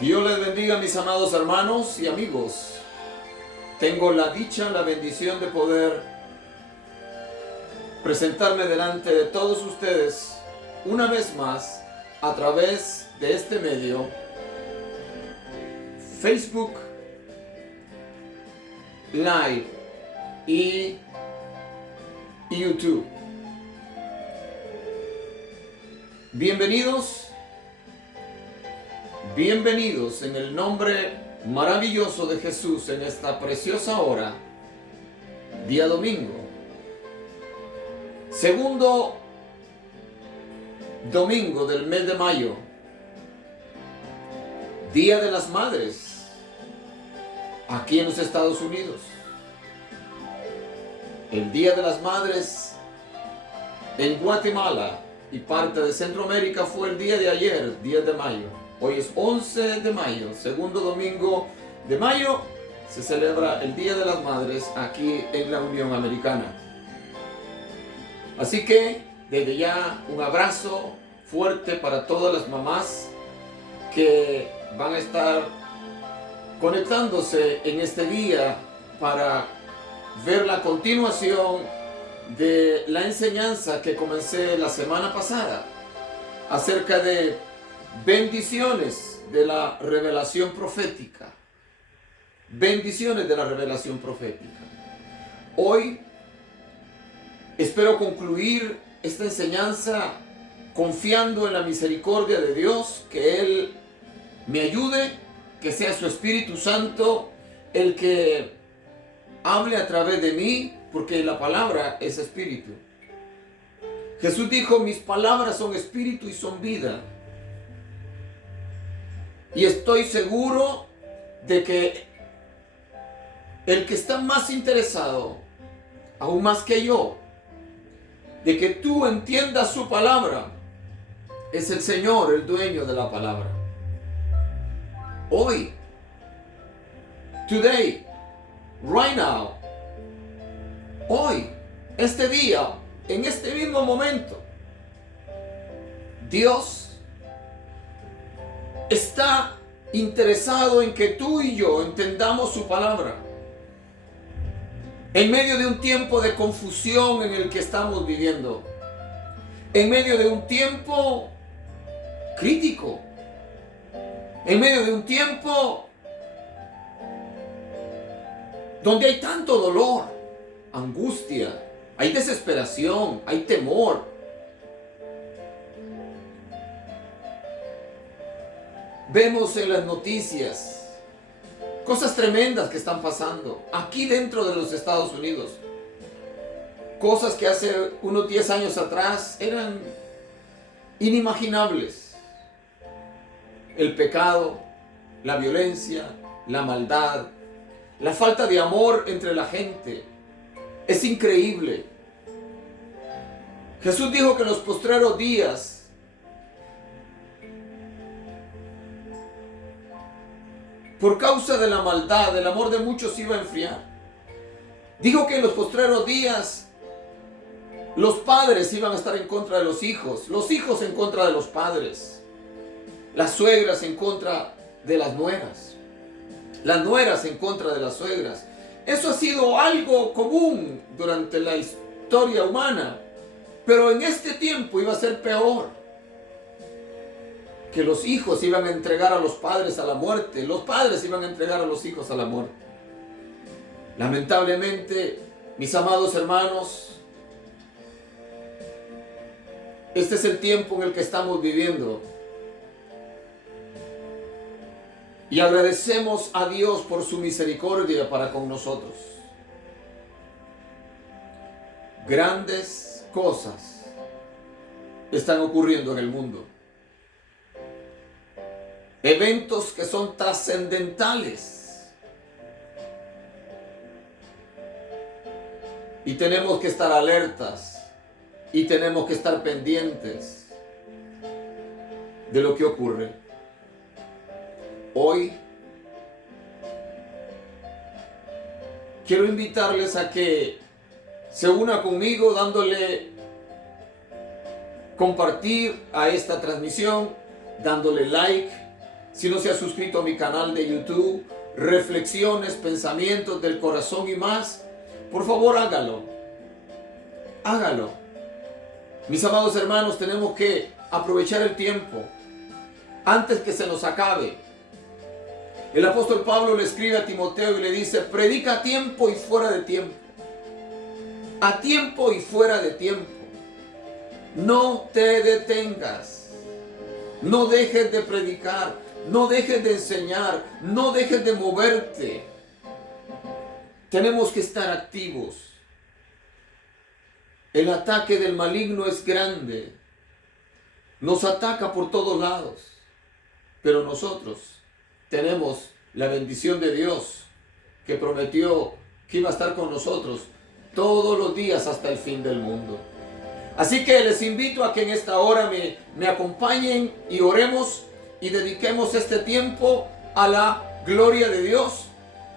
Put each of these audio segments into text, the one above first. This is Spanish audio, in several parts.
Dios les bendiga, mis amados hermanos y amigos. Tengo la dicha, la bendición de poder presentarme delante de todos ustedes una vez más a través de este medio, Facebook Live y YouTube. Bienvenidos en el nombre maravilloso de Jesús en esta preciosa hora, día domingo. Segundo domingo del mes de mayo, Día de las Madres, aquí en los Estados Unidos. El Día de las Madres en Guatemala y parte de Centroamérica fue el día de ayer, 10 de mayo. Hoy es 11 de mayo, segundo domingo de mayo, se celebra el Día de las Madres aquí en la Unión Americana. Así que, desde ya, un abrazo fuerte para todas las mamás que van a estar conectándose en este día para ver la continuación de la enseñanza que comencé la semana pasada acerca de bendiciones de la revelación profética. Bendiciones de la revelación profética. Hoy espero concluir esta enseñanza confiando en la misericordia de Dios, que Él me ayude, que sea su Espíritu Santo el que hable a través de mí, porque la palabra es espíritu. Jesús dijo: mis palabras son espíritu y son vida. Y estoy seguro de que el que está más interesado, aún más que yo, de que tú entiendas su palabra, es el Señor, el dueño de la palabra. Hoy, today, right now, hoy, este día, en este mismo momento, Dios está interesado en que tú y yo entendamos su palabra. En medio de un tiempo de confusión en el que estamos viviendo, en medio de un tiempo crítico, en medio de un tiempo donde hay tanto dolor, angustia, hay desesperación, hay temor. Vemos en las noticias cosas tremendas que están pasando aquí dentro de los Estados Unidos. Cosas que hace unos 10 años atrás eran inimaginables. El pecado, la violencia, la maldad, la falta de amor entre la gente. Es increíble. Jesús dijo que en los postreros días por causa de la maldad, el amor de muchos iba a enfriar. Dijo que en los postreros días los padres iban a estar en contra de los hijos en contra de los padres, las suegras en contra de las nueras en contra de las suegras. Eso ha sido algo común durante la historia humana, pero en este tiempo iba a ser peor. Que los hijos iban a entregar a los padres a la muerte, los padres iban a entregar a los hijos a la muerte. Lamentablemente, mis amados hermanos, este es el tiempo en el que estamos viviendo. Y agradecemos a Dios por su misericordia para con nosotros. Grandes cosas están ocurriendo en el mundo. Eventos que son trascendentales. Y tenemos que estar alertas. Y tenemos que estar pendientes de lo que ocurre. Hoy quiero invitarles a que se una conmigo dándole compartir a esta transmisión, dándole like, Si no se ha suscrito a mi canal de YouTube, Reflexiones, Pensamientos del Corazón y más, por favor hágalo. Hágalo. Mis amados hermanos, tenemos que aprovechar el tiempo antes que se nos acabe. El apóstol Pablo le escribe a Timoteo y le dice: predica a tiempo y fuera de tiempo. A tiempo y fuera de tiempo. No te detengas. No dejes de predicar. No dejes de enseñar. No dejes de moverte. Tenemos que estar activos. El ataque del maligno es grande. Nos ataca por todos lados. Pero nosotros tenemos la bendición de Dios, que prometió que iba a estar con nosotros todos los días hasta el fin del mundo. Así que les invito a que en esta hora me acompañen y oremos y dediquemos este tiempo a la gloria de Dios,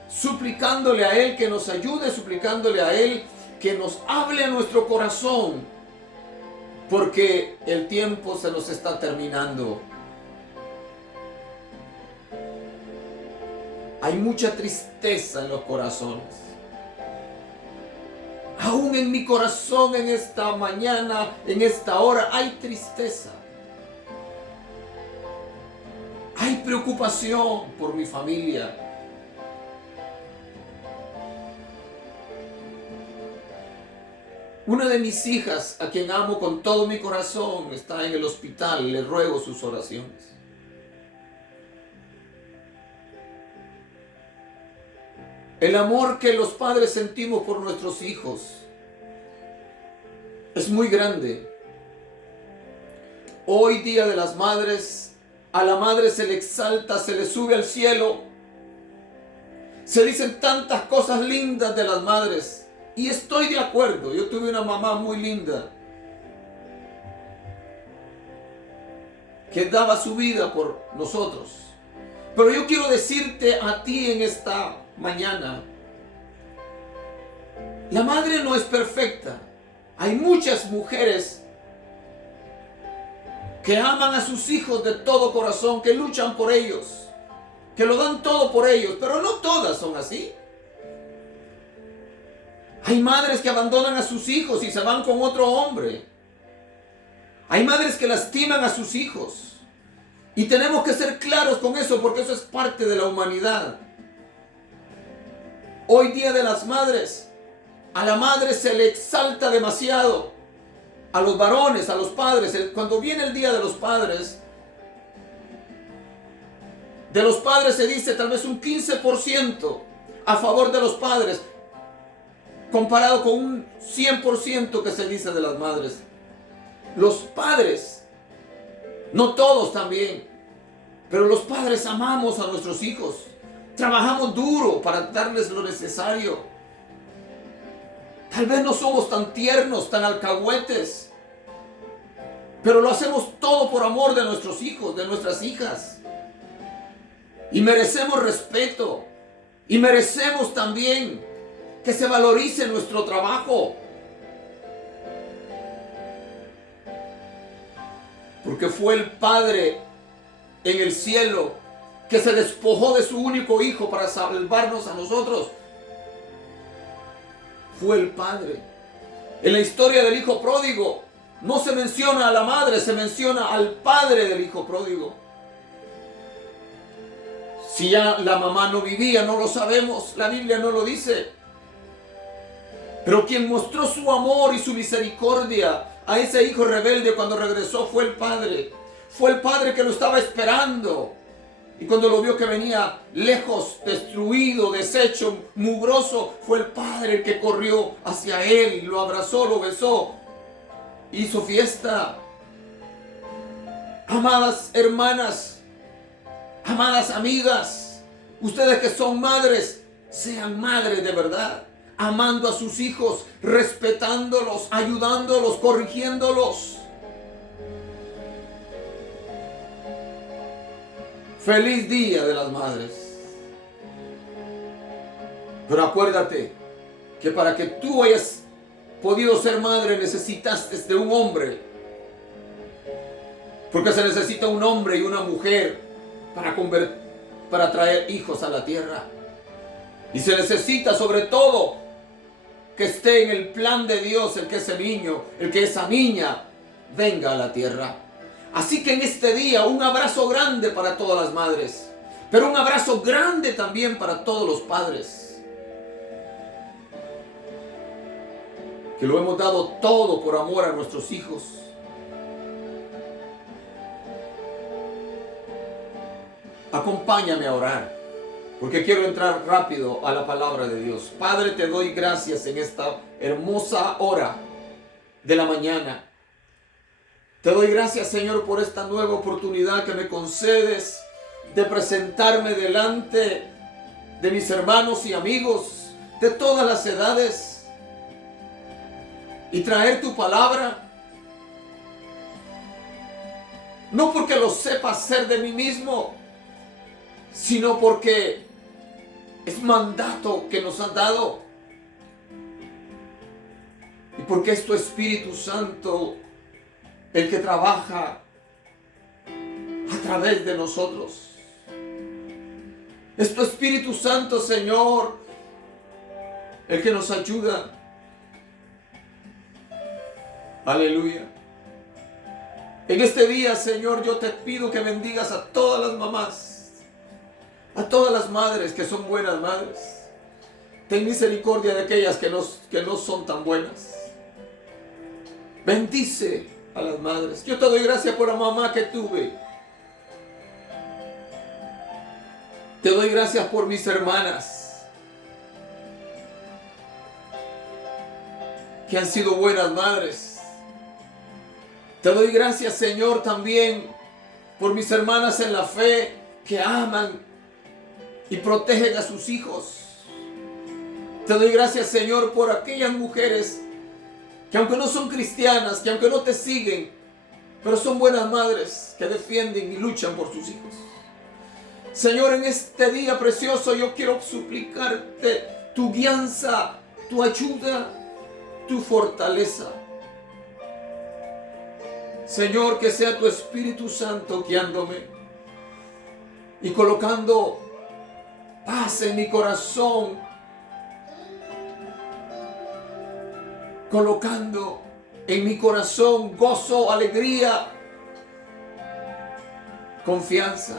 suplicándole a Él que nos ayude, suplicándole a Él que nos hable a nuestro corazón, porque el tiempo se nos está terminando. Hay mucha tristeza en los corazones. Aún en mi corazón, en esta mañana, en esta hora, hay tristeza. Hay preocupación por mi familia. Una de mis hijas, a quien amo con todo mi corazón, está en el hospital. Le ruego sus oraciones. El amor que los padres sentimos por nuestros hijos es muy grande. Hoy, Día de las Madres, a la madre se le exalta, se le sube al cielo. Se dicen tantas cosas lindas de las madres. Y estoy de acuerdo. Yo tuve una mamá muy linda que daba su vida por nosotros. Pero yo quiero decirte a ti en esta mañana: la madre no es perfecta. Hay muchas mujeres que aman a sus hijos de todo corazón, que luchan por ellos, que lo dan todo por ellos, pero no todas son así. Hay madres que abandonan a sus hijos y se van con otro hombre. Hay madres que lastiman a sus hijos. Y tenemos que ser claros con eso, porque eso es parte de la humanidad. Hoy, Día de las Madres, a la madre se le exalta demasiado. A los varones, a los padres. Cuando viene el Día de los Padres se dice tal vez un 15% a favor de los padres, comparado con un 100% que se dice de las madres. Los padres, no todos también, pero los padres amamos a nuestros hijos. Trabajamos duro para darles lo necesario. Tal vez no somos tan tiernos, tan alcahuetes, pero lo hacemos todo por amor de nuestros hijos, de nuestras hijas. Y merecemos respeto. Y merecemos también que se valorice nuestro trabajo. Porque fue el Padre en el cielo que se despojó de su único hijo para salvarnos a nosotros. Fue el Padre. En la historia del hijo pródigo no se menciona a la madre, se menciona al padre del hijo pródigo. Si ya la mamá no vivía, no lo sabemos, la Biblia no lo dice. Pero quien mostró su amor y su misericordia a ese hijo rebelde cuando regresó fue el Padre. Fue el Padre que lo estaba esperando. Y cuando lo vio que venía lejos, destruido, deshecho, mugroso, fue el Padre el que corrió hacia él, lo abrazó, lo besó, hizo fiesta. Amadas hermanas, amadas amigas, ustedes que son madres, sean madres de verdad, amando a sus hijos, respetándolos, ayudándolos, corrigiéndolos. Feliz Día de las Madres. Pero acuérdate que para que tú hayas podido ser madre necesitaste de un hombre. Porque se necesita un hombre y una mujer para traer hijos a la tierra. Y se necesita sobre todo que esté en el plan de Dios el que ese niño, el que esa niña venga a la tierra. Así que en este día un abrazo grande para todas las madres, pero un abrazo grande también para todos los padres, que lo hemos dado todo por amor a nuestros hijos. Acompáñame a orar, porque quiero entrar rápido a la palabra de Dios. Padre, te doy gracias en esta hermosa hora de la mañana. Te doy gracias, Señor, por esta nueva oportunidad que me concedes de presentarme delante de mis hermanos y amigos de todas las edades y traer tu palabra. No porque lo sepa hacer de mí mismo, sino porque es mandato que nos han dado. Y porque es tu Espíritu Santo el que trabaja a través de nosotros. Es tu Espíritu Santo, Señor, el que nos ayuda. Aleluya. En este día, Señor, yo te pido que bendigas a todas las mamás, a todas las madres que son buenas madres. Ten misericordia de aquellas que no son tan buenas. Bendice a las madres. Yo te doy gracias por la mamá que tuve. Te doy gracias por mis hermanas, que han sido buenas madres. Te doy gracias, Señor, también por mis hermanas en la fe, que aman y protegen a sus hijos. Te doy gracias, Señor, por aquellas mujeres que aunque no son cristianas, que aunque no te siguen, pero son buenas madres que defienden y luchan por sus hijos. Señor, en este día precioso yo quiero suplicarte tu guianza, tu ayuda, tu fortaleza. Señor, que sea tu Espíritu Santo guiándome y colocando paz en mi corazón, colocando en mi corazón gozo, alegría, confianza.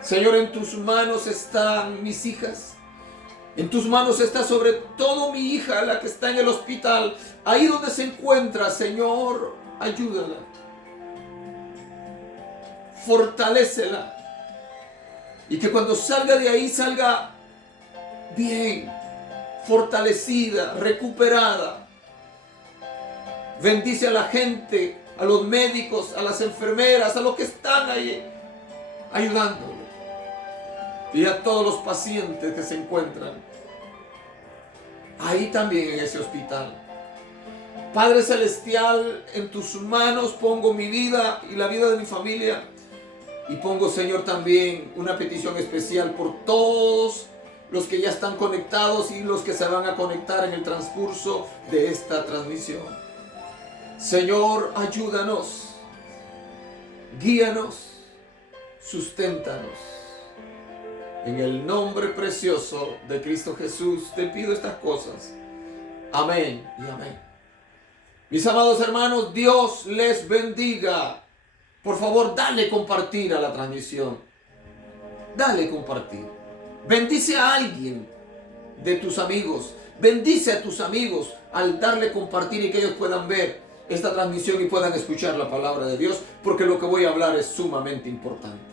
Señor, en tus manos están mis hijas. En tus manos está sobre todo mi hija, la que está en el hospital. Ahí donde se encuentra, Señor, ayúdala. Fortalécela. Y que cuando salga de ahí, salga bien, fortalecida, recuperada. Bendice a la gente, a los médicos, a las enfermeras, a los que están ahí ayudándole. Y a todos los pacientes que se encuentran ahí también en ese hospital. Padre Celestial, en tus manos pongo mi vida y la vida de mi familia. Y pongo, Señor, también una petición especial por todos los que ya están conectados y los que se van a conectar en el transcurso de esta transmisión. Señor, ayúdanos, guíanos, susténtanos. En el nombre precioso de Cristo Jesús te pido estas cosas. Amén y amén. Mis amados hermanos, Dios les bendiga. Por favor, dale compartir a la transmisión. Dale compartir. Bendice a alguien de tus amigos. Bendice a tus amigos al darle compartir y que ellos puedan ver esta transmisión y puedan escuchar la palabra de Dios, porque lo que voy a hablar es sumamente importante.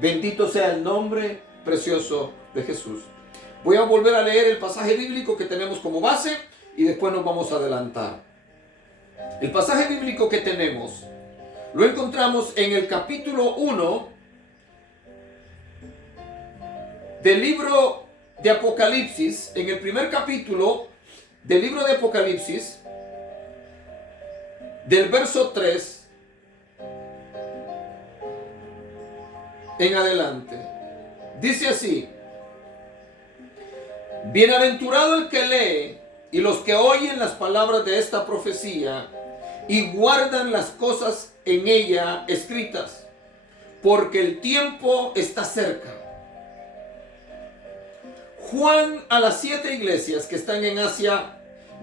Bendito sea el nombre precioso de Jesús. Voy a volver a leer el pasaje bíblico que tenemos como base y después nos vamos a adelantar. El pasaje bíblico que tenemos lo encontramos en el capítulo 1 del libro de Apocalipsis, en el primer capítulo del libro de Apocalipsis, del verso 3 en adelante. Dice así: bienaventurado el que lee y los que oyen las palabras de esta profecía y guardan las cosas en ella escritas, porque el tiempo está cerca. Juan a las 7 iglesias que están en Asia: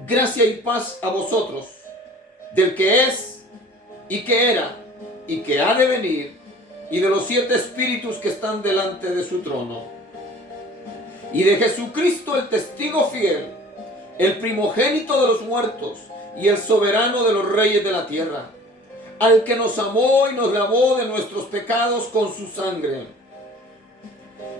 gracia y paz a vosotros, del que es, y que era, y que ha de venir, y de los 7 espíritus que están delante de su trono, y de Jesucristo el testigo fiel, el primogénito de los muertos, y el soberano de los reyes de la tierra, al que nos amó y nos lavó de nuestros pecados con su sangre,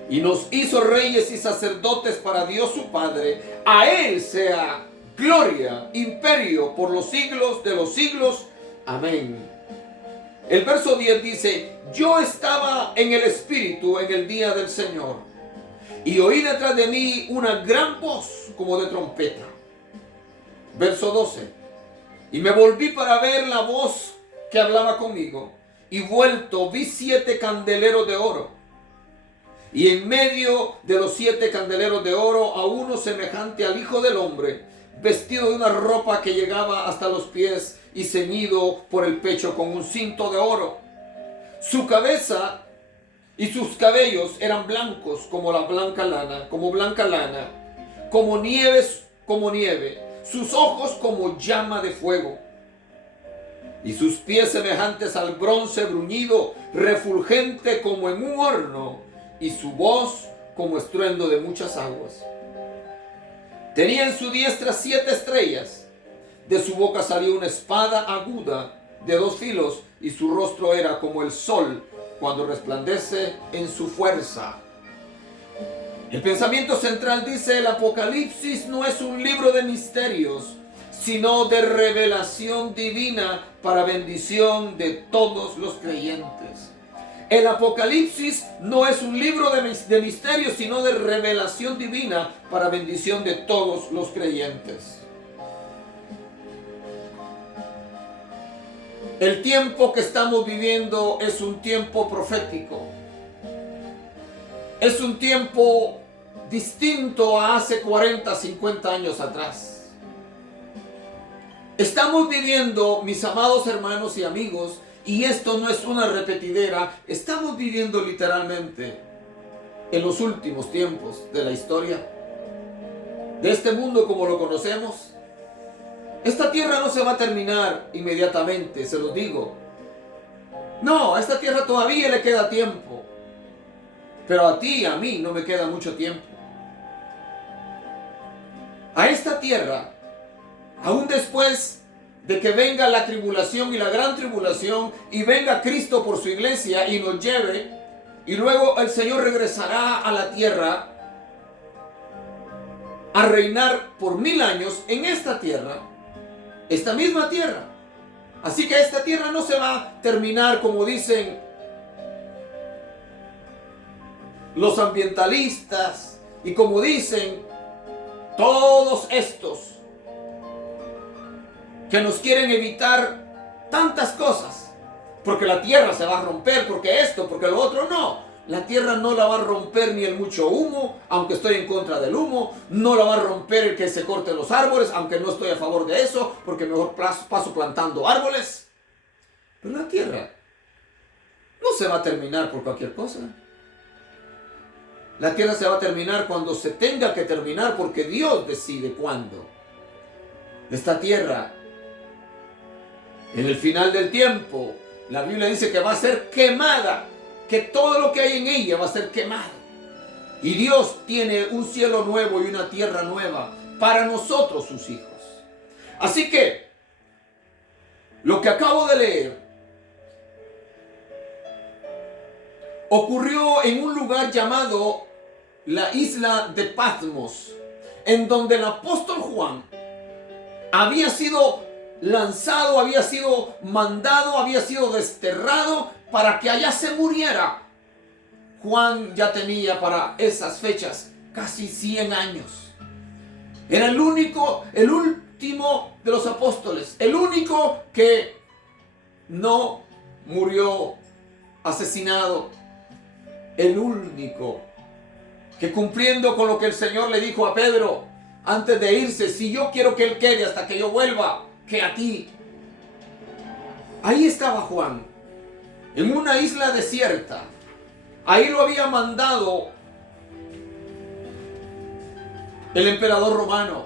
y nos hizo reyes y sacerdotes para Dios su Padre. A él sea gloria, imperio, por los siglos de los siglos. Amén. El verso 10 dice: yo estaba en el Espíritu en el día del Señor, y oí detrás de mí una gran voz como de trompeta. Verso 12: y me volví para ver la voz que hablaba conmigo, y vuelto vi 7 candeleros de oro, y en medio de los 7 candeleros de oro a uno semejante al Hijo del Hombre, vestido de una ropa que llegaba hasta los pies y ceñido por el pecho con un cinto de oro. Su cabeza y sus cabellos eran blancos como blanca lana, como nieve, sus ojos como llama de fuego, y sus pies semejantes al bronce bruñido, refulgente como en un horno, y su voz como estruendo de muchas aguas. Tenía en su diestra 7 estrellas, de su boca salía una espada aguda de 2 filos, y su rostro era como el sol cuando resplandece en su fuerza. El pensamiento central dice: el Apocalipsis no es un libro de misterios, sino de revelación divina para bendición de todos los creyentes. El Apocalipsis no es un libro de misterios, sino de revelación divina para bendición de todos los creyentes. El tiempo que estamos viviendo es un tiempo profético. Es un tiempo distinto a hace 40, 50 años atrás. Estamos viviendo, mis amados hermanos y amigos, y esto no es una repetidera, estamos viviendo literalmente en los últimos tiempos de la historia, de este mundo como lo conocemos. Esta tierra no se va a terminar inmediatamente, se los digo. No, a esta tierra todavía le queda tiempo. Pero a ti y a mí no me queda mucho tiempo. A esta tierra, aún después de que venga la tribulación y la gran tribulación, y venga Cristo por su iglesia y nos lleve, y luego el Señor regresará a la tierra a reinar por 1000 años en esta tierra, esta misma tierra. Así que esta tierra no se va a terminar como dicen los ambientalistas y como dicen todos estos que nos quieren evitar tantas cosas, porque la tierra se va a romper, porque esto, porque lo otro. No, la tierra no la va a romper ni el mucho humo, aunque estoy en contra del humo. No la va a romper el que se corten los árboles, aunque no estoy a favor de eso, porque mejor paso plantando árboles. Pero la tierra no se va a terminar por cualquier cosa. La tierra se va a terminar cuando se tenga que terminar, porque Dios decide cuándo. Esta tierra, en el final del tiempo, la Biblia dice que va a ser quemada, que todo lo que hay en ella va a ser quemado. Y Dios tiene un cielo nuevo y una tierra nueva para nosotros, sus hijos. Así que, lo que acabo de leer ocurrió en un lugar llamado la isla de Patmos, en donde el apóstol Juan había sido lanzado, había sido mandado, había sido desterrado para que allá se muriera. Juan ya tenía para esas fechas casi 100 años. Era el último de los apóstoles, el único que no murió asesinado, el único que, cumpliendo con lo que el Señor le dijo a Pedro antes de irse: si yo quiero que él quede hasta que yo vuelva, que a ti. Ahí estaba Juan. en una isla desierta. Ahí lo había mandado el emperador romano,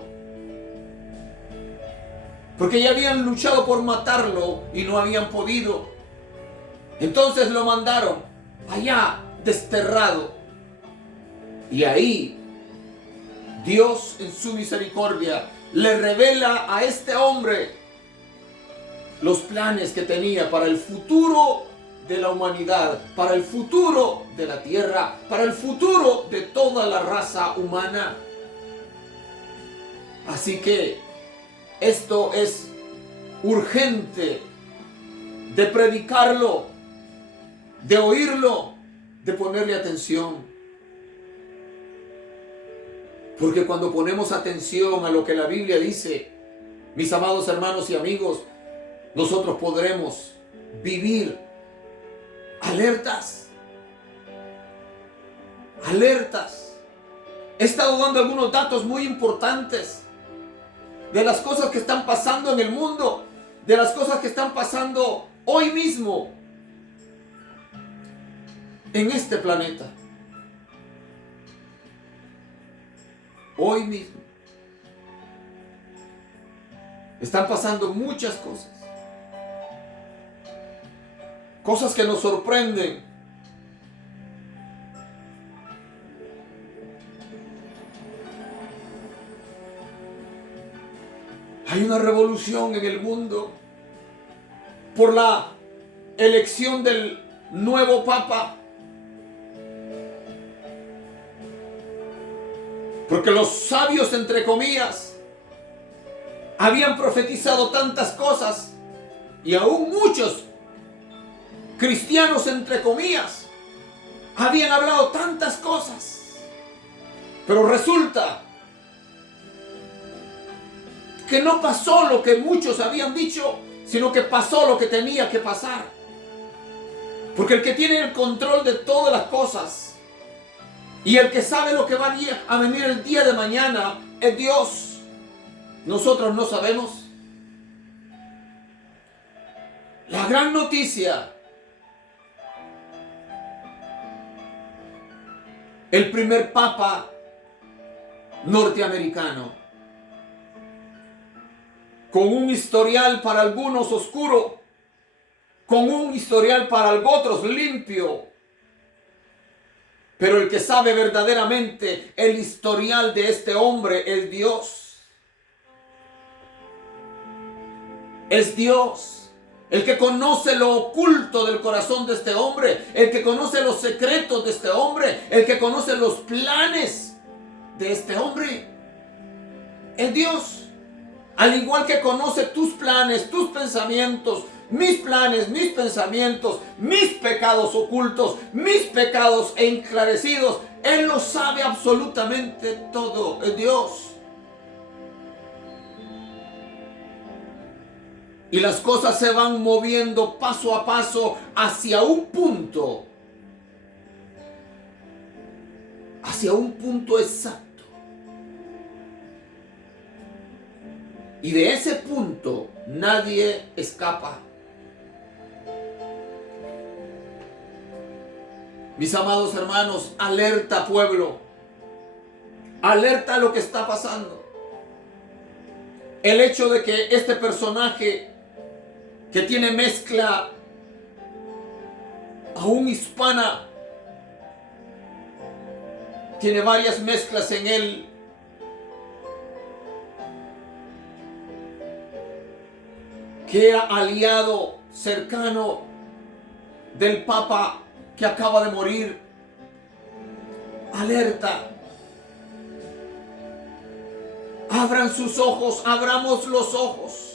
porque ya habían luchado por matarlo y no habían podido. Entonces lo mandaron allá desterrado. Y ahí Dios en su misericordia le revela a este hombre los planes que tenía para el futuro de la humanidad, para el futuro de la tierra, para el futuro de toda la raza humana. Así que esto es urgente de predicarlo, de oírlo, de ponerle atención. Porque cuando ponemos atención a lo que la Biblia dice, mis amados hermanos y amigos, nosotros podremos vivir alertas. Alertas. He estado dando algunos datos muy importantes de las cosas que están pasando en el mundo, de las cosas que están pasando hoy mismo en este planeta. Hoy mismo están pasando muchas cosas. Cosas que nos sorprenden. Hay una revolución en el mundo por la elección del nuevo Papa. Porque los sabios, entre comillas, habían profetizado tantas cosas y aún muchos cristianos, entre comillas, habían hablado tantas cosas. Pero resulta que no pasó lo que muchos habían dicho, sino que pasó lo que tenía que pasar. Porque el que tiene el control de todas las cosas y el que sabe lo que va a venir el día de mañana es Dios. Nosotros no sabemos. La gran noticia: el primer papa norteamericano, con un historial para algunos oscuro, con un historial para otros limpio. Pero el que sabe verdaderamente el historial de este hombre es Dios. Es Dios. El que conoce lo oculto del corazón de este hombre, el que conoce los secretos de este hombre, el que conoce los planes de este hombre, es Dios. Al igual que conoce tus planes, tus pensamientos, mis planes, mis pensamientos, mis pecados ocultos, mis pecados enclarecidos, Él lo sabe absolutamente todo, es Dios. Y las cosas se van moviendo paso a paso hacia un punto exacto. Y de ese punto nadie escapa. Mis amados hermanos, alerta pueblo. Alerta a lo que está pasando. El hecho de que este personaje que tiene mezcla aún hispana, tiene varias mezclas en él, que era aliado cercano del Papa que acaba de morir. Alerta. Abran sus ojos, abramos los ojos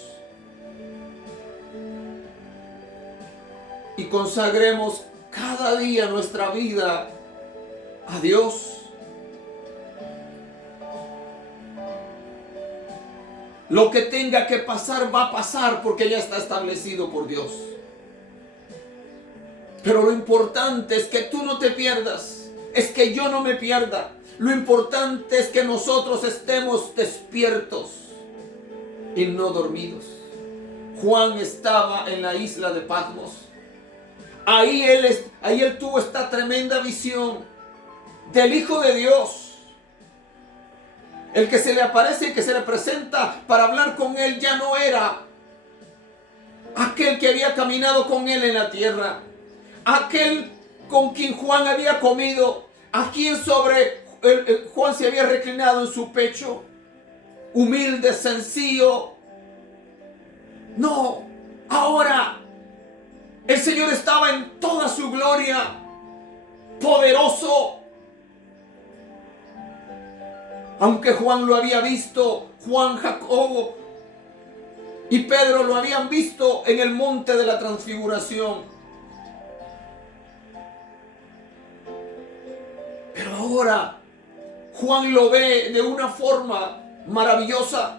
y consagremos cada día nuestra vida a Dios. Lo que tenga que pasar va a pasar porque ya está establecido por Dios. Pero lo importante es que tú no te pierdas, es que yo no me pierda. Lo importante es que nosotros estemos despiertos y no dormidos. Juan estaba en la isla de Patmos. Ahí él tuvo esta tremenda visión del Hijo de Dios. El que se le aparece y que se le presenta para hablar con él ya no era aquel que había caminado con él en la tierra, aquel con quien Juan había comido, a quien sobre Juan se había reclinado en su pecho, humilde, sencillo. No, ahora el Señor estaba en toda su gloria, poderoso. Aunque Juan lo había visto, Juan, Jacobo y Pedro lo habían visto en el monte de la transfiguración. Pero ahora Juan lo ve de una forma maravillosa.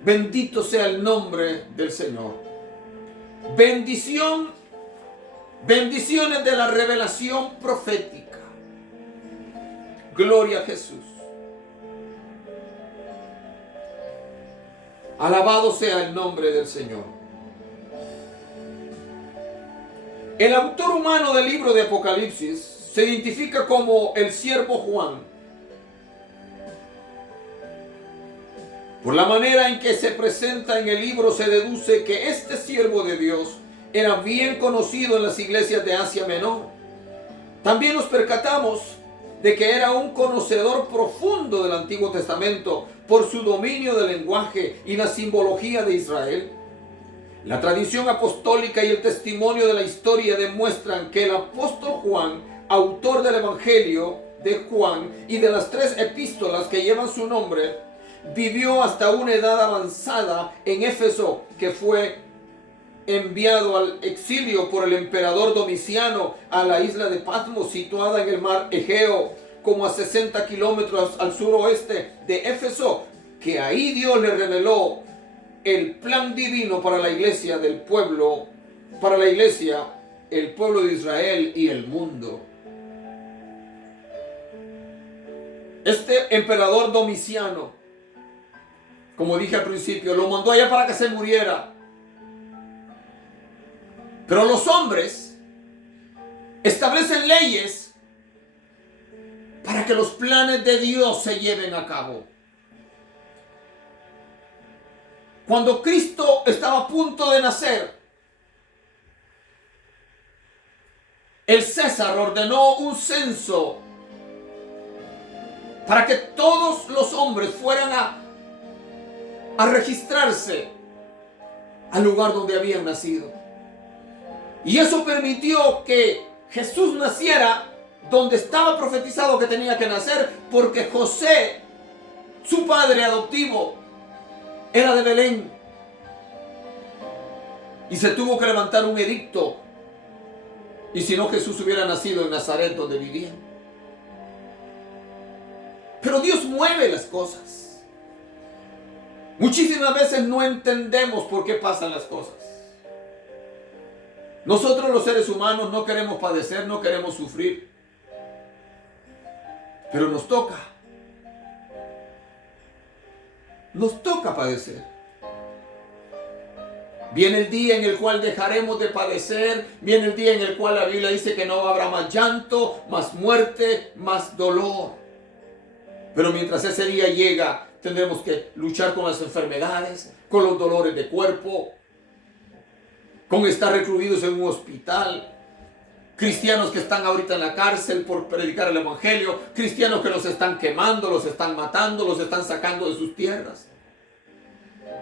Bendito sea el nombre del Señor. Bendiciones de la revelación profética. Gloria a Jesús. Alabado sea el nombre del Señor. El autor humano del libro de Apocalipsis se identifica como el siervo Juan. Por la manera en que se presenta en el libro se deduce que este siervo de Dios era bien conocido en las iglesias de Asia Menor. También nos percatamos de que era un conocedor profundo del Antiguo Testamento por su dominio del lenguaje y la simbología de Israel. La tradición apostólica y el testimonio de la historia demuestran que el apóstol Juan, autor del Evangelio de Juan y de las 3 epístolas que llevan su nombre, vivió hasta una edad avanzada en Éfeso, que fue enviado al exilio por el emperador Domiciano a la isla de Patmos, situada en el mar Egeo, como a 60 kilómetros al suroeste de Éfeso, que ahí Dios le reveló el plan divino para la iglesia del pueblo, para la iglesia, el pueblo de Israel y el mundo. Este emperador Domiciano, como dije al principio, lo mandó allá para que se muriera. Pero los hombres establecen leyes para que los planes de Dios se lleven a cabo. Cuando Cristo estaba a punto de nacer, el César ordenó un censo para que todos los hombres fueran a registrarse al lugar donde habían nacido. Y eso permitió que Jesús naciera donde estaba profetizado que tenía que nacer, porque José, su padre adoptivo, era de Belén. Y se tuvo que levantar un edicto. Y si no, Jesús hubiera nacido en Nazaret, donde vivían. Pero Dios mueve las cosas. Muchísimas veces no entendemos por qué pasan las cosas. Nosotros los seres humanos no queremos padecer, no queremos sufrir. Pero nos toca. Nos toca padecer. Viene el día en el cual dejaremos de padecer. Viene el día en el cual la Biblia dice que no habrá más llanto, más muerte, más dolor. Pero mientras ese día llega, tendremos que luchar con las enfermedades, con los dolores de cuerpo, con estar recluidos en un hospital. Cristianos que están ahorita en la cárcel por predicar el Evangelio. Cristianos que los están quemando, los están matando, los están sacando de sus tierras.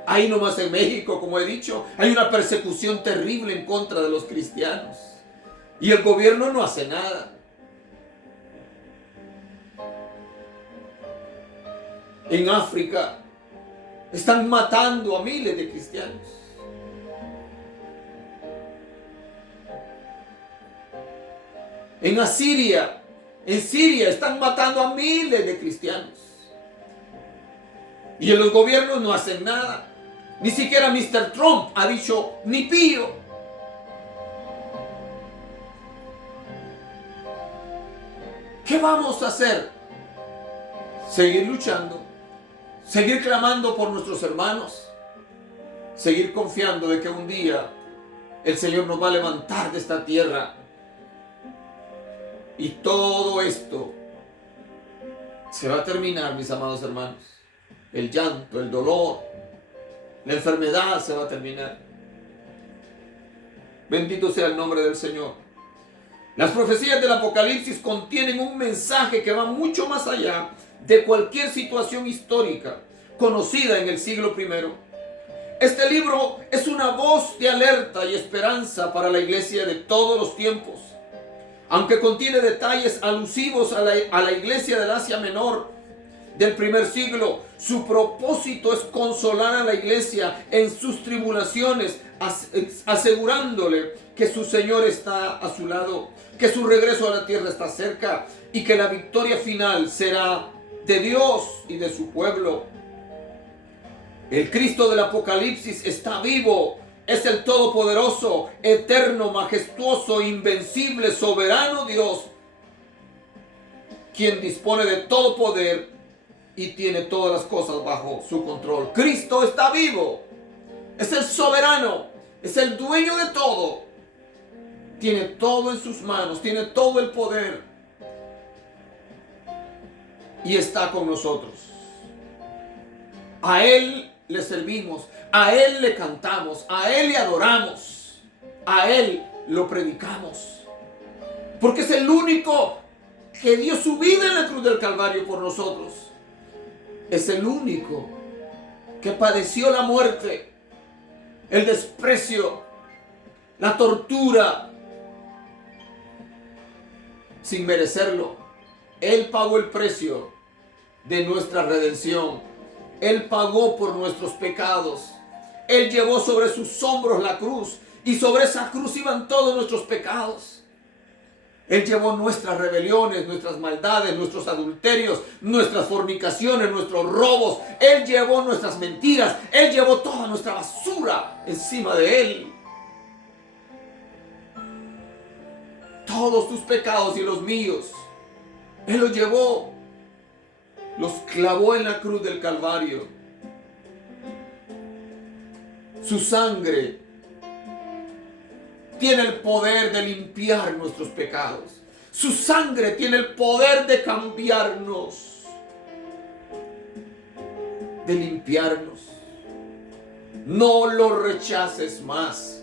Ahí nomás en México, como he dicho, hay una persecución terrible en contra de los cristianos. Y el gobierno no hace nada. En África están matando a miles de cristianos. En Siria están matando a miles de cristianos. Y en los gobiernos no hacen nada. Ni siquiera Mr. Trump ha dicho ni pío. ¿Qué vamos a hacer? Seguir luchando. Seguir clamando por nuestros hermanos. seguir confiando de que un día el Señor nos va a levantar de esta tierra. Y todo esto se va a terminar, mis amados hermanos. El llanto, el dolor, la enfermedad se va a terminar. Bendito sea el nombre del Señor. Las profecías del Apocalipsis contienen un mensaje que va mucho más allá de cualquier situación histórica conocida en el siglo I. Este libro es una voz de alerta y esperanza para la iglesia de todos los tiempos. Aunque contiene detalles alusivos a la iglesia del Asia Menor del primer siglo, su propósito es consolar a la iglesia en sus tribulaciones, asegurándole que su Señor está a su lado, que su regreso a la tierra está cerca y que la victoria final será de Dios y de su pueblo. El Cristo del Apocalipsis está vivo. Es el todopoderoso, eterno, majestuoso, invencible, soberano Dios, quien dispone de todo poder y tiene todas las cosas bajo su control. Cristo está vivo. Es el soberano. Es el dueño de todo. Tiene todo en sus manos. Tiene todo el poder. Y está con nosotros. A Él le servimos. A Él le cantamos. A Él le adoramos. A Él lo predicamos. Porque es el único que dio su vida en la cruz del Calvario por nosotros. Es el único que padeció la muerte, el desprecio, la tortura, sin merecerlo. Él pagó el precio de nuestra redención. Él pagó por nuestros pecados. Él llevó sobre sus hombros la cruz y sobre esa cruz iban todos nuestros pecados. Él llevó nuestras rebeliones, nuestras maldades, nuestros adulterios, nuestras fornicaciones, nuestros robos. Él llevó nuestras mentiras. Él llevó toda nuestra basura encima de Él. Todos tus pecados y los míos. Él los llevó. Los clavó en la cruz del Calvario. Su sangre tiene el poder de limpiar nuestros pecados. Su sangre tiene el poder de cambiarnos, de limpiarnos. No lo rechaces más.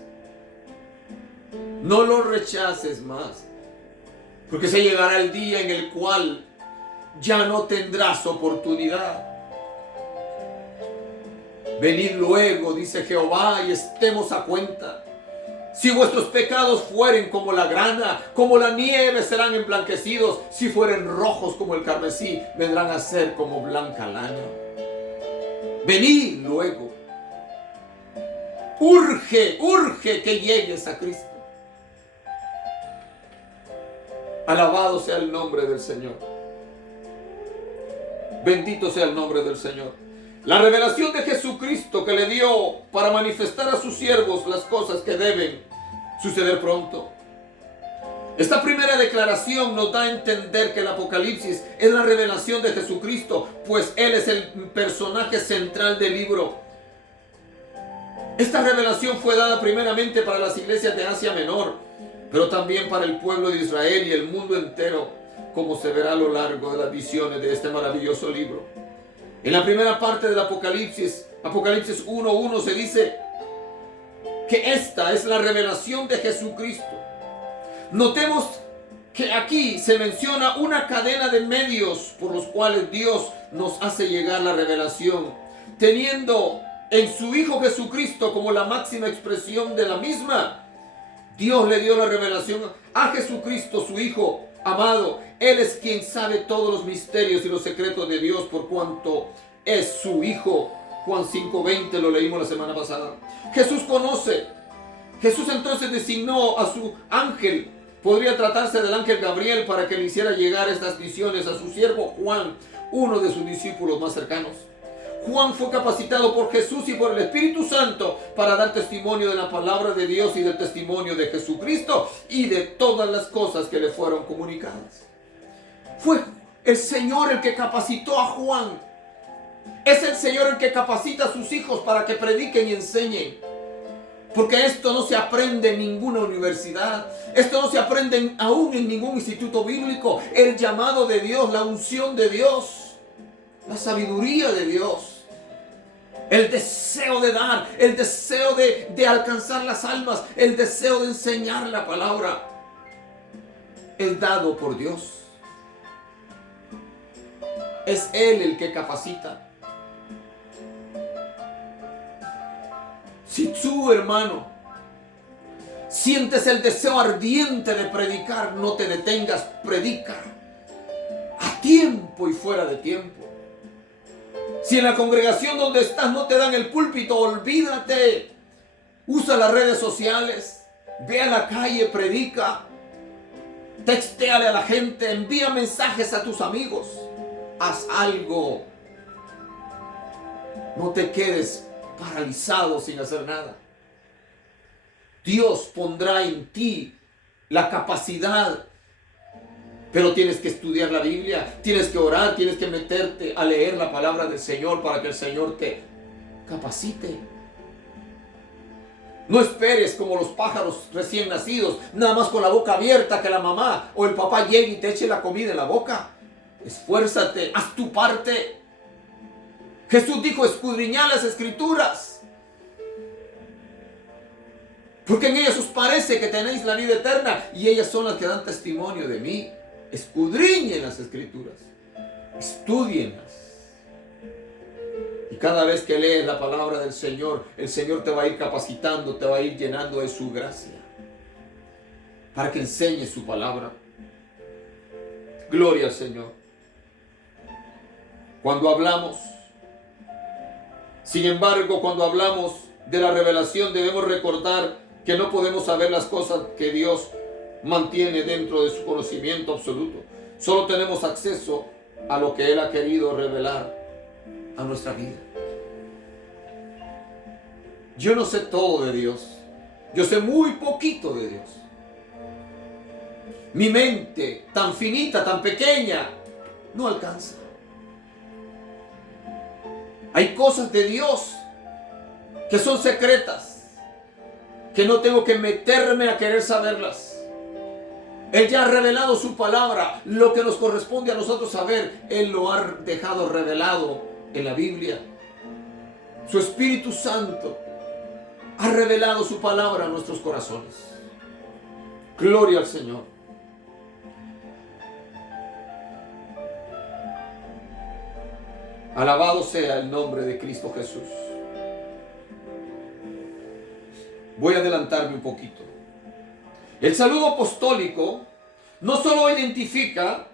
No lo rechaces más. Porque se llegará el día en el cual ya no tendrás oportunidad. Venid luego, dice Jehová, y estemos a cuenta. Si vuestros pecados fueren como la grana, como la nieve serán emblanquecidos. Si fueren rojos como el carmesí, vendrán a ser como blanca lana. Venid luego. Urge que llegues a Cristo. Alabado sea el nombre del Señor. Bendito sea el nombre del Señor. La revelación de Jesucristo que le dio para manifestar a sus siervos las cosas que deben suceder pronto. Esta primera declaración nos da a entender que el Apocalipsis es la revelación de Jesucristo, pues Él es el personaje central del libro. Esta revelación fue dada primeramente para las iglesias de Asia Menor, pero también para el pueblo de Israel y el mundo entero, como se verá a lo largo de las visiones de este maravilloso libro. En la primera parte del Apocalipsis, Apocalipsis 1:1, se dice que esta es la revelación de Jesucristo. Notemos que aquí se menciona una cadena de medios por los cuales Dios nos hace llegar la revelación, teniendo en su Hijo Jesucristo como la máxima expresión de la misma. Dios le dio la revelación a Jesucristo, su Hijo amado. Él es quien sabe todos los misterios y los secretos de Dios por cuanto es su Hijo. Juan 5:20 lo leímos la semana pasada. Jesús conoce. Jesús entonces designó a su ángel. Podría tratarse del ángel Gabriel para que le hiciera llegar estas visiones a su siervo Juan, uno de sus discípulos más cercanos. Juan fue capacitado por Jesús y por el Espíritu Santo para dar testimonio de la palabra de Dios y del testimonio de Jesucristo y de todas las cosas que le fueron comunicadas. Fue el Señor el que capacitó a Juan Es el Señor el que capacita a sus hijos para que prediquen y enseñen. Porque esto no se aprende en ninguna universidad. Esto no se aprende aún en ningún instituto bíblico. El llamado de Dios, la unción de Dios, la sabiduría de Dios, el deseo de dar, el deseo de alcanzar las almas, el deseo de enseñar la palabra, es dado por Dios. Es Él el que capacita. Si tú, hermano, sientes el deseo ardiente de predicar, no te detengas, predica a tiempo y fuera de tiempo. Si en la congregación donde estás no te dan el púlpito, olvídate. Usa las redes sociales, ve a la calle, predica, textéale a la gente, envía mensajes a tus amigos, haz algo. No te quedes paralizado sin hacer nada. Dios pondrá en ti la capacidad, pero tienes que estudiar la Biblia, tienes que orar, tienes que meterte a leer la palabra del Señor para que el Señor te capacite. No esperes como los pájaros recién nacidos, nada más con la boca abierta, que la mamá o el papá llegue y te eche la comida en la boca. Esfuérzate, haz tu parte. Jesús dijo: escudriñad las Escrituras, porque en ellas os parece que tenéis la vida eterna, y ellas son las que dan testimonio de mí. Escudriñen las Escrituras, estudienlas. Y cada vez que lees la palabra del Señor, el Señor te va a ir capacitando, te va a ir llenando de su gracia, para que enseñes su palabra. Gloria al Señor. Cuando hablamos, sin embargo, cuando hablamos de la revelación, debemos recordar que no podemos saber las cosas que Dios mantiene dentro de su conocimiento absoluto. Solo tenemos acceso a lo que Él ha querido revelar a nuestra vida. Yo no sé todo de Dios. Yo sé muy poquito de Dios. Mi mente, tan finita, tan pequeña, no alcanza. Hay cosas de Dios que son secretas, que no tengo que meterme a querer saberlas. Él ya ha revelado su palabra. Lo que nos corresponde a nosotros saber, Él lo ha dejado revelado en la Biblia. Su Espíritu Santo ha revelado su palabra a nuestros corazones. Gloria al Señor. Alabado sea el nombre de Cristo Jesús. Voy a adelantarme un poquito. El saludo apostólico no solo identifica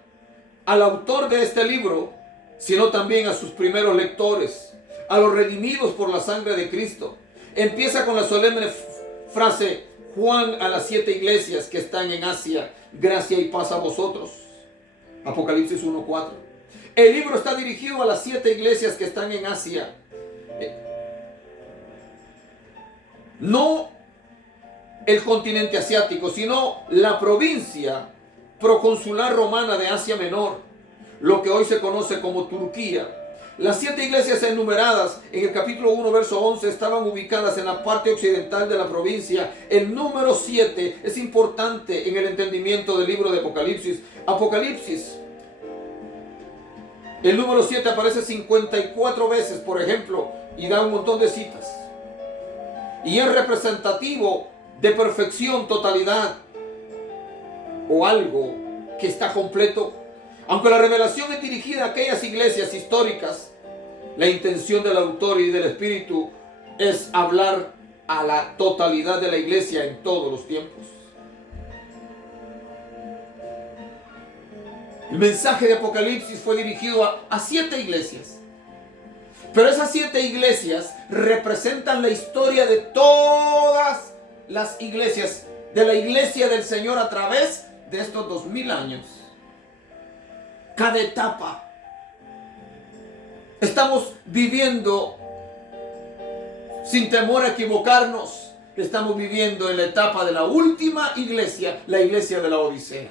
al autor de este libro, sino también a sus primeros lectores, a los redimidos por la sangre de Cristo. Empieza con la solemne frase: Juan a las 7 iglesias que están en Asia, gracia y paz a vosotros. Apocalipsis 1:4. El libro está dirigido a las 7 iglesias que están en Asia. No el continente asiático, sino la provincia proconsular romana de Asia Menor, lo que hoy se conoce como Turquía. Las 7 iglesias enumeradas en el capítulo 1, verso 11, estaban ubicadas en la parte occidental de la provincia. El número 7 es importante en el entendimiento del libro de Apocalipsis. Apocalipsis, el número 7 aparece 54 veces, por ejemplo, y da un montón de citas. Y es representativo de perfección, totalidad, o algo que está completo. Aunque la revelación es dirigida a aquellas iglesias históricas, la intención del autor y del Espíritu es hablar a la totalidad de la iglesia en todos los tiempos. El mensaje de Apocalipsis fue dirigido a 7 iglesias. Pero esas 7 iglesias representan la historia de todas las iglesias, de la iglesia del Señor a través de estos 2000 años. Cada etapa. Estamos viviendo, sin temor a equivocarnos, estamos viviendo en la etapa de la última iglesia, la iglesia de la Odisea.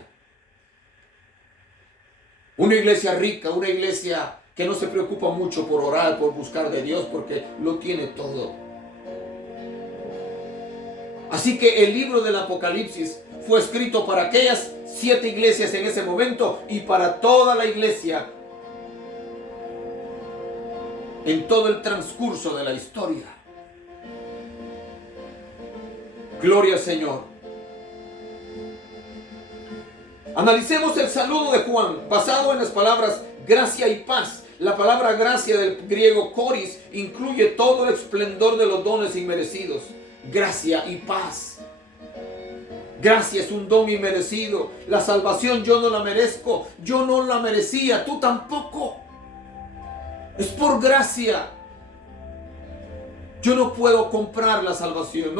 Una iglesia rica, una iglesia que no se preocupa mucho por orar, por buscar de Dios, porque lo tiene todo. Así que el libro del Apocalipsis fue escrito para aquellas 7 iglesias en ese momento y para toda la iglesia en todo el transcurso de la historia. Gloria al Señor. Analicemos el saludo de Juan basado en las palabras gracia y paz. La palabra gracia del griego choris incluye todo el esplendor de los dones inmerecidos. Gracia y paz. Gracia es un don inmerecido. La salvación yo no la merezco. Yo no la merecía. Tú tampoco. Es por gracia. Yo no puedo comprar la salvación.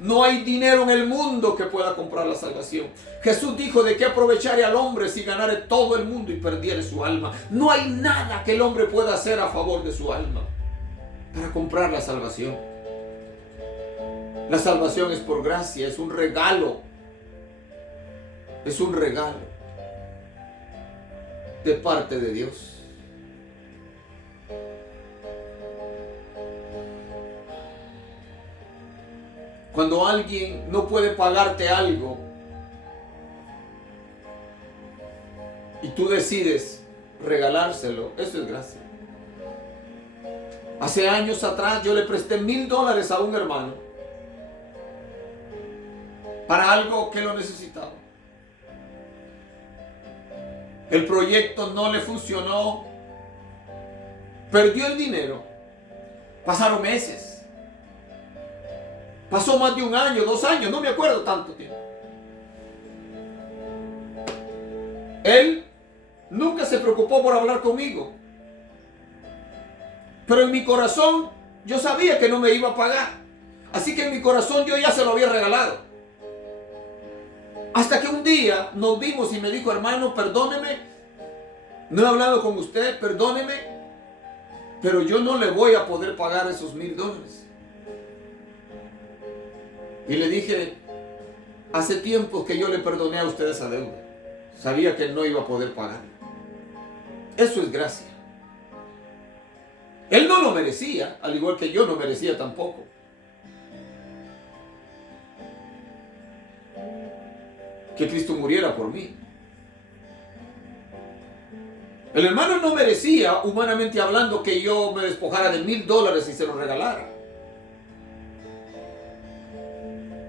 No hay dinero en el mundo que pueda comprar la salvación. Jesús dijo: ¿de qué aprovecharé al hombre si ganare todo el mundo y perdiere su alma? No hay nada que el hombre pueda hacer a favor de su alma para comprar la salvación. La salvación es por gracia, es un regalo. Es un regalo de parte de Dios. Cuando alguien no puede pagarte algo y tú decides regalárselo, eso es gracia. Hace años atrás yo le presté $1,000 a un hermano para algo que lo necesitaba. El proyecto no le funcionó, perdió el dinero, pasaron meses. Pasó más de 1 año, 2 años, no me acuerdo tanto tiempo. Él nunca se preocupó por hablar conmigo. Pero en mi corazón yo sabía que no me iba a pagar. Así que en mi corazón yo ya se lo había regalado. Hasta que un día nos vimos y me dijo: hermano, perdóneme. No he hablado con usted, perdóneme. Pero yo no le voy a poder pagar esos $1,000. Y le dije: hace tiempo que yo le perdoné a usted esa deuda. Sabía que él no iba a poder pagar. Eso es gracia. Él no lo merecía, al igual que yo no merecía tampoco. Que Cristo muriera por mí. El hermano no merecía, humanamente hablando, que yo me despojara de $1,000 y se lo regalara.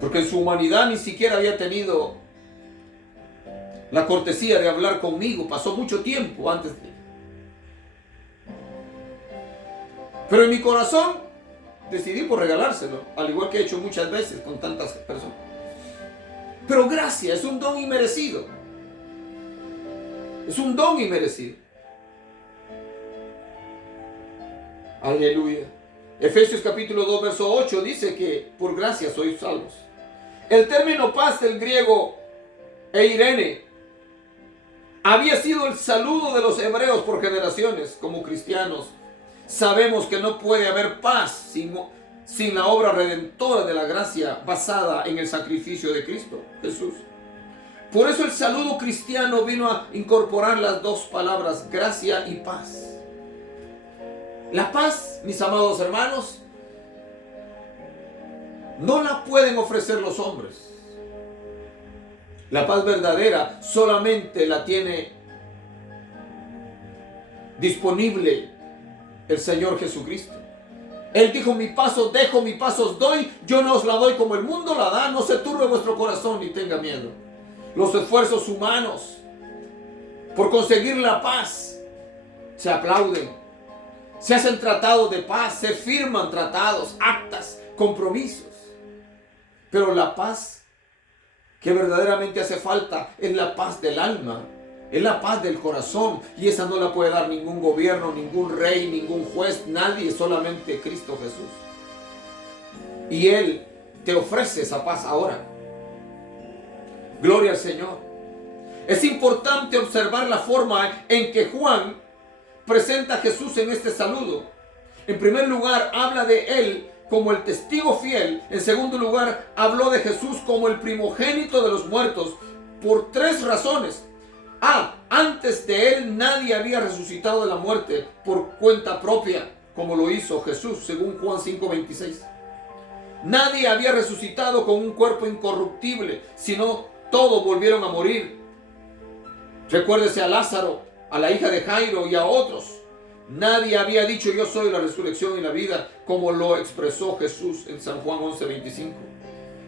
Porque en su humanidad ni siquiera había tenido la cortesía de hablar conmigo. Pasó mucho tiempo antes de... Pero en mi corazón decidí por regalárselo, al igual que he hecho muchas veces con tantas personas. Pero gracia es un don inmerecido. Es un don inmerecido. Aleluya. Efesios capítulo 2, verso 8 dice que por gracia sois salvos. El término paz del griego eirene había sido el saludo de los hebreos por generaciones. Como cristianos sabemos que no puede haber paz sin la obra redentora de la gracia basada en el sacrificio de Cristo Jesús. Por eso el saludo cristiano vino a incorporar las dos palabras gracia y paz. La paz, mis amados hermanos, no la pueden ofrecer los hombres. La paz verdadera solamente la tiene disponible el Señor Jesucristo. Él dijo: mi paz os dejo, mi paz os doy, yo no os la doy como el mundo la da. No se turbe vuestro corazón ni tenga miedo. Los esfuerzos humanos por conseguir la paz se aplauden. Se hacen tratados de paz, se firman tratados, actas, compromisos. Pero la paz que verdaderamente hace falta es la paz del alma, es la paz del corazón. Y esa no la puede dar ningún gobierno, ningún rey, ningún juez, nadie, solamente Cristo Jesús. Y Él te ofrece esa paz ahora. Gloria al Señor. Es importante observar la forma en que Juan presenta a Jesús en este saludo. En primer lugar, habla de Él como el testigo fiel. En segundo lugar, habló de Jesús como el primogénito de los muertos, por 3 razones. Antes de él nadie había resucitado de la muerte por cuenta propia, como lo hizo Jesús, según Juan 5:26. Nadie había resucitado con un cuerpo incorruptible, sino todos volvieron a morir. Recuérdese a Lázaro, a la hija de Jairo y a otros. Nadie había dicho yo soy la resurrección y la vida, como lo expresó Jesús en San Juan 11:25.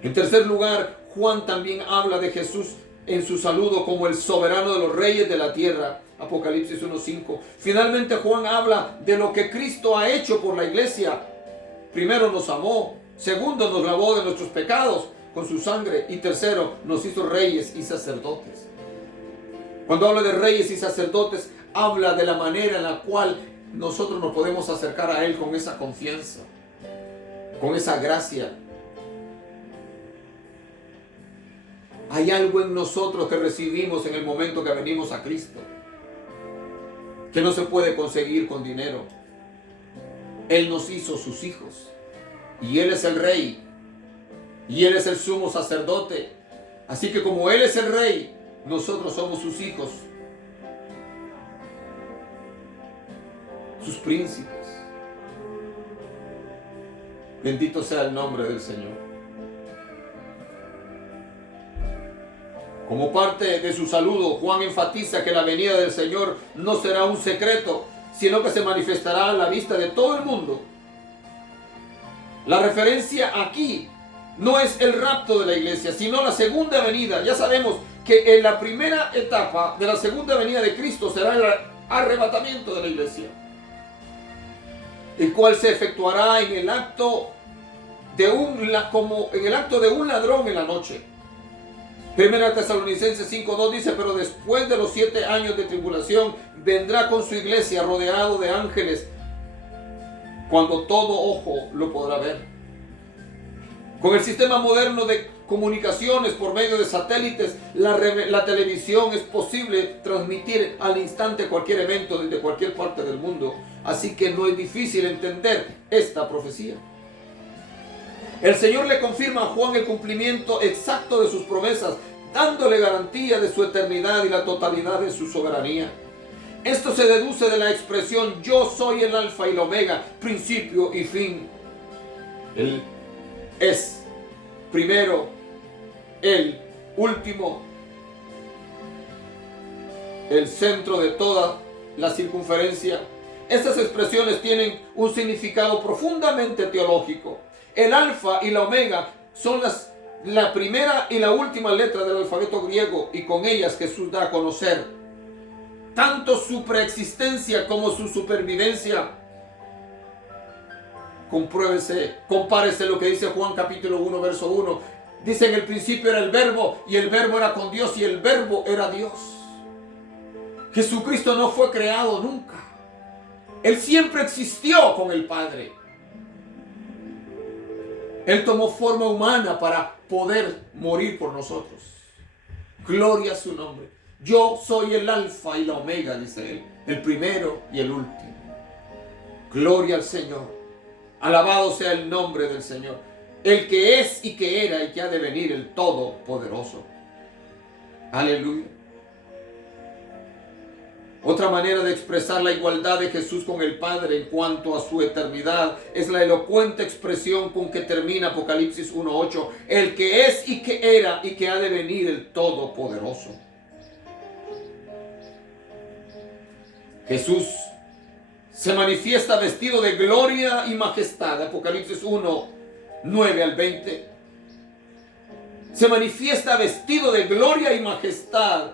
En tercer lugar, Juan también habla de Jesús en su saludo como el soberano de los reyes de la tierra, Apocalipsis 1:5. Finalmente, Juan habla de lo que Cristo ha hecho por la iglesia. Primero nos amó, segundo nos lavó de nuestros pecados con su sangre y tercero nos hizo reyes y sacerdotes. Cuando habla de reyes y sacerdotes, habla de la manera en la cual nosotros nos podemos acercar a Él con esa confianza, con esa gracia. Hay algo en nosotros que recibimos en el momento que venimos a Cristo, que no se puede conseguir con dinero. Él nos hizo sus hijos y Él es el rey y Él es el sumo sacerdote. Así que como Él es el rey, nosotros somos sus hijos, sus príncipes. Bendito sea el nombre del Señor. Como parte de su saludo, Juan enfatiza que la venida del Señor no será un secreto, sino que se manifestará a la vista de todo el mundo. La referencia aquí no es el rapto de la iglesia, sino la segunda venida. Ya sabemos que en la primera etapa de la segunda venida de Cristo será el arrebatamiento de la iglesia, el cual se efectuará en el acto de un ladrón en la noche. Primera Tesalonicenses 5:2 dice, pero después de los 7 años de tribulación, vendrá con su iglesia rodeado de ángeles, cuando todo ojo lo podrá ver. Con el sistema moderno de comunicaciones por medio de satélites, la televisión es posible transmitir al instante cualquier evento desde cualquier parte del mundo. Así que no es difícil entender esta profecía. El Señor le confirma a Juan el cumplimiento exacto de sus promesas, dándole garantía de su eternidad y la totalidad de su soberanía. Esto se deduce de la expresión yo soy el alfa y el omega, principio y fin. Él es primero, el último, el centro de toda la circunferencia. Estas expresiones tienen un significado profundamente teológico. El alfa y la omega son la primera y la última letra del alfabeto griego, y con ellas Jesús da a conocer tanto su preexistencia como su supervivencia. Compárese lo que dice Juan capítulo 1, verso 1. Dice, en el principio era el verbo, y el verbo era con Dios, y el verbo era Dios. Jesucristo no fue creado nunca. Él siempre existió con el Padre. Él tomó forma humana para poder morir por nosotros. Gloria a su nombre. Yo soy el alfa y la omega, dice Él, el primero y el último. Gloria al Señor. Alabado sea el nombre del Señor. El que es y que era y que ha de venir, el Todopoderoso. Aleluya. Otra manera de expresar la igualdad de Jesús con el Padre en cuanto a su eternidad es la elocuente expresión con que termina Apocalipsis 1:8. El que es y que era y que ha de venir, el Todopoderoso. Jesús se manifiesta vestido de gloria y majestad. Apocalipsis 1:9 al 20. Se manifiesta vestido de gloria y majestad.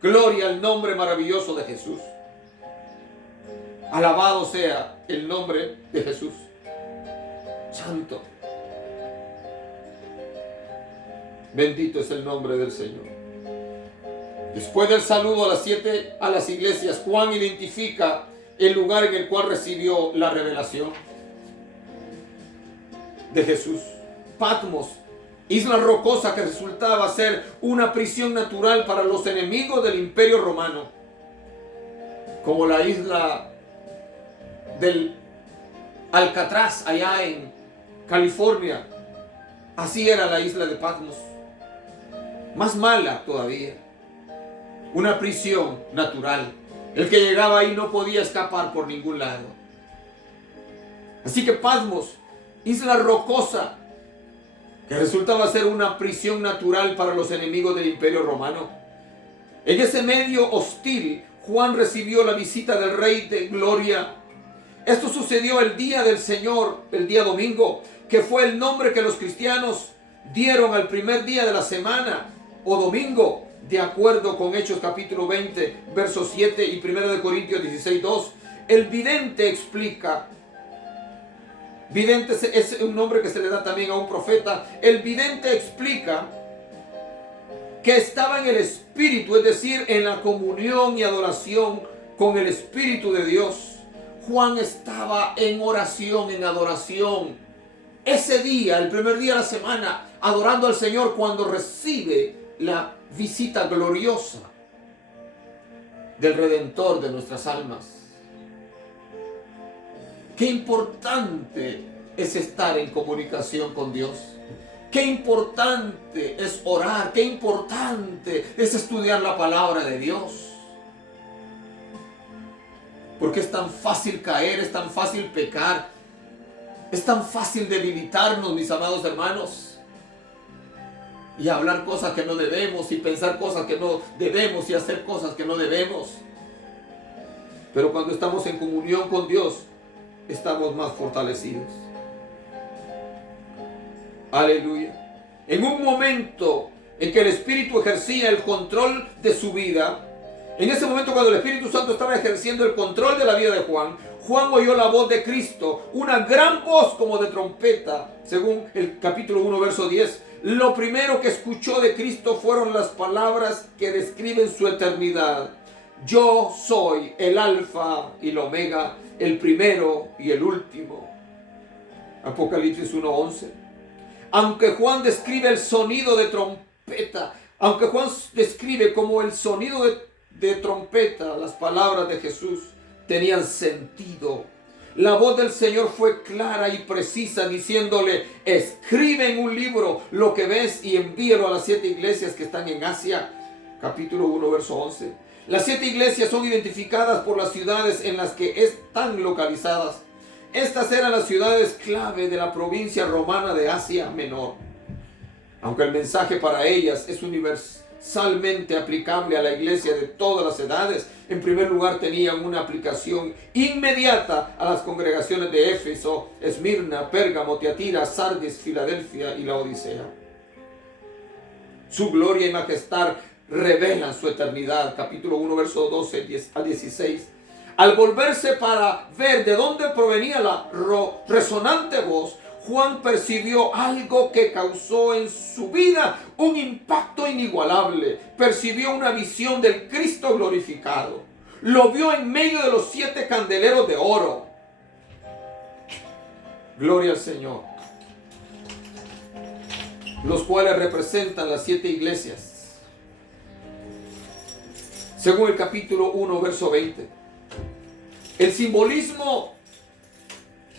Gloria al nombre maravilloso de Jesús. Alabado sea el nombre de Jesús. Santo. Bendito es el nombre del Señor. Después del saludo a las iglesias, Juan identifica el lugar en el cual recibió la revelación de Jesús. Patmos, isla rocosa que resultaba ser una prisión natural para los enemigos del Imperio Romano, como la isla del Alcatraz allá en California. Así era la isla de Patmos, más mala todavía. una prisión natural. El que llegaba ahí no podía escapar por ningún lado. Así que Patmos, isla rocosa, que resultaba ser una prisión natural para los enemigos del Imperio Romano. En ese medio hostil, Juan recibió la visita del Rey de Gloria. Esto sucedió el día del Señor, el día domingo, que fue el nombre que los cristianos dieron al primer día de la semana, o domingo, de acuerdo con Hechos capítulo 20, versos 7 y 1 Corintios 16, 2. El vidente explica. Vidente es un nombre que se le da también a un profeta. El vidente explica que estaba en el Espíritu, es decir, en la comunión y adoración con el Espíritu de Dios. Juan estaba en oración, en adoración. Ese día, el primer día de la semana, adorando al Señor cuando recibe la visita gloriosa del Redentor de nuestras almas. Qué importante es estar en comunicación con Dios. Qué importante es orar. Qué importante es estudiar la palabra de Dios. Porque es tan fácil caer, es tan fácil pecar, es tan fácil debilitarnos, mis amados hermanos, y hablar cosas que no debemos, y pensar cosas que no debemos, y hacer cosas que no debemos. Pero cuando estamos en comunión con Dios, estamos más fortalecidos. Aleluya. En un momento en que el Espíritu ejercía el control de su vida, en ese momento cuando el Espíritu Santo estaba ejerciendo el control de la vida de Juan, Juan oyó la voz de Cristo, una gran voz como de trompeta, según el capítulo 1, verso 10. Lo primero que escuchó de Cristo fueron las palabras que describen su eternidad. Yo soy el Alfa y el Omega, el primero y el último. Apocalipsis 1:11. Aunque Juan describe el sonido de trompeta, aunque Juan describe como el sonido de trompeta, las palabras de Jesús tenían sentido. La voz del Señor fue clara y precisa, diciéndole: escribe en un libro lo que ves y envíalo a las 7 iglesias que están en Asia. Capítulo 1, verso 11. Las 7 iglesias son identificadas por las ciudades en las que están localizadas. Estas eran las ciudades clave de la provincia romana de Asia Menor. Aunque el mensaje para ellas es universalmente aplicable a la iglesia de todas las edades, en primer lugar tenían una aplicación inmediata a las congregaciones de Éfeso, Esmirna, Pérgamo, Tiatira, Sardis, Filadelfia y la Odisea. Su gloria y majestad revelan su eternidad. Capítulo 1, verso 12 a 16. Al volverse para ver de dónde provenía la resonante voz, Juan percibió algo que causó en su vida un impacto inigualable. Percibió una visión del Cristo glorificado. Lo vio en medio de los 7 candeleros de oro. Gloria al Señor. Los cuales representan las 7 iglesias. Según el capítulo 1, verso 20. El simbolismo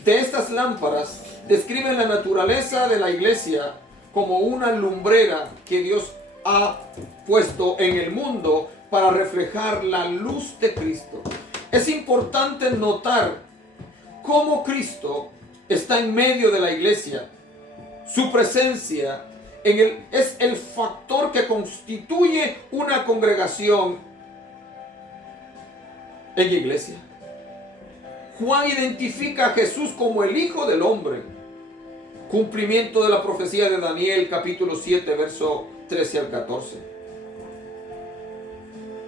de estas lámparas describe la naturaleza de la iglesia como una lumbrera que Dios ha puesto en el mundo para reflejar la luz de Cristo. Es importante notar cómo Cristo está en medio de la iglesia. Su presencia es el factor que constituye una congregación en la iglesia. Juan identifica a Jesús como el Hijo del Hombre. Cumplimiento de la profecía de Daniel, capítulo 7, verso 13 al 14.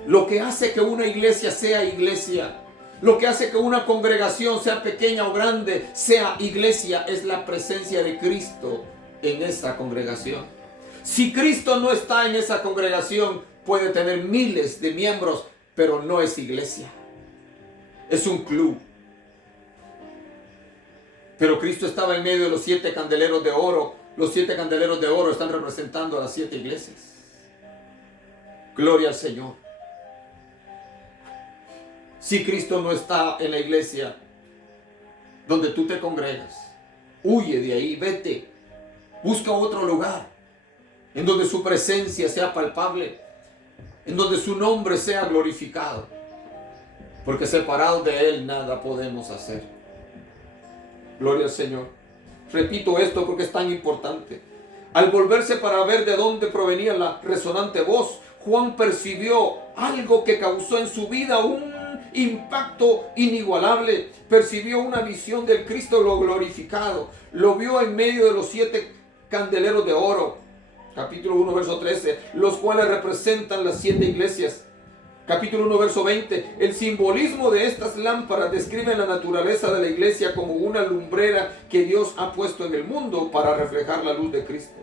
Lo que hace que una iglesia sea iglesia, lo que hace que una congregación, sea pequeña o grande, sea iglesia, es la presencia de Cristo en esa congregación. Si Cristo no está en esa congregación, puede tener miles de miembros, pero no es iglesia. Es un club. Pero Cristo estaba en medio de los 7 candeleros de oro. Los 7 candeleros de oro están representando a las 7 iglesias. Gloria al Señor. Si Cristo no está en la iglesia donde tú te congregas, huye de ahí, vete. Busca otro lugar en donde su presencia sea palpable. en donde su nombre sea glorificado, porque separados de Él nada podemos hacer. Gloria al Señor. Repito esto porque es tan importante. Al volverse para ver de dónde provenía la resonante voz, Juan percibió algo que causó en su vida un impacto inigualable. Percibió una visión del Cristo glorificado. Lo vio en medio de los 7 candeleros de oro. Capítulo 1, verso 13, los cuales representan las 7 iglesias. Capítulo 1, verso 20, el simbolismo de estas lámparas describe la naturaleza de la iglesia como una lumbrera que Dios ha puesto en el mundo para reflejar la luz de Cristo.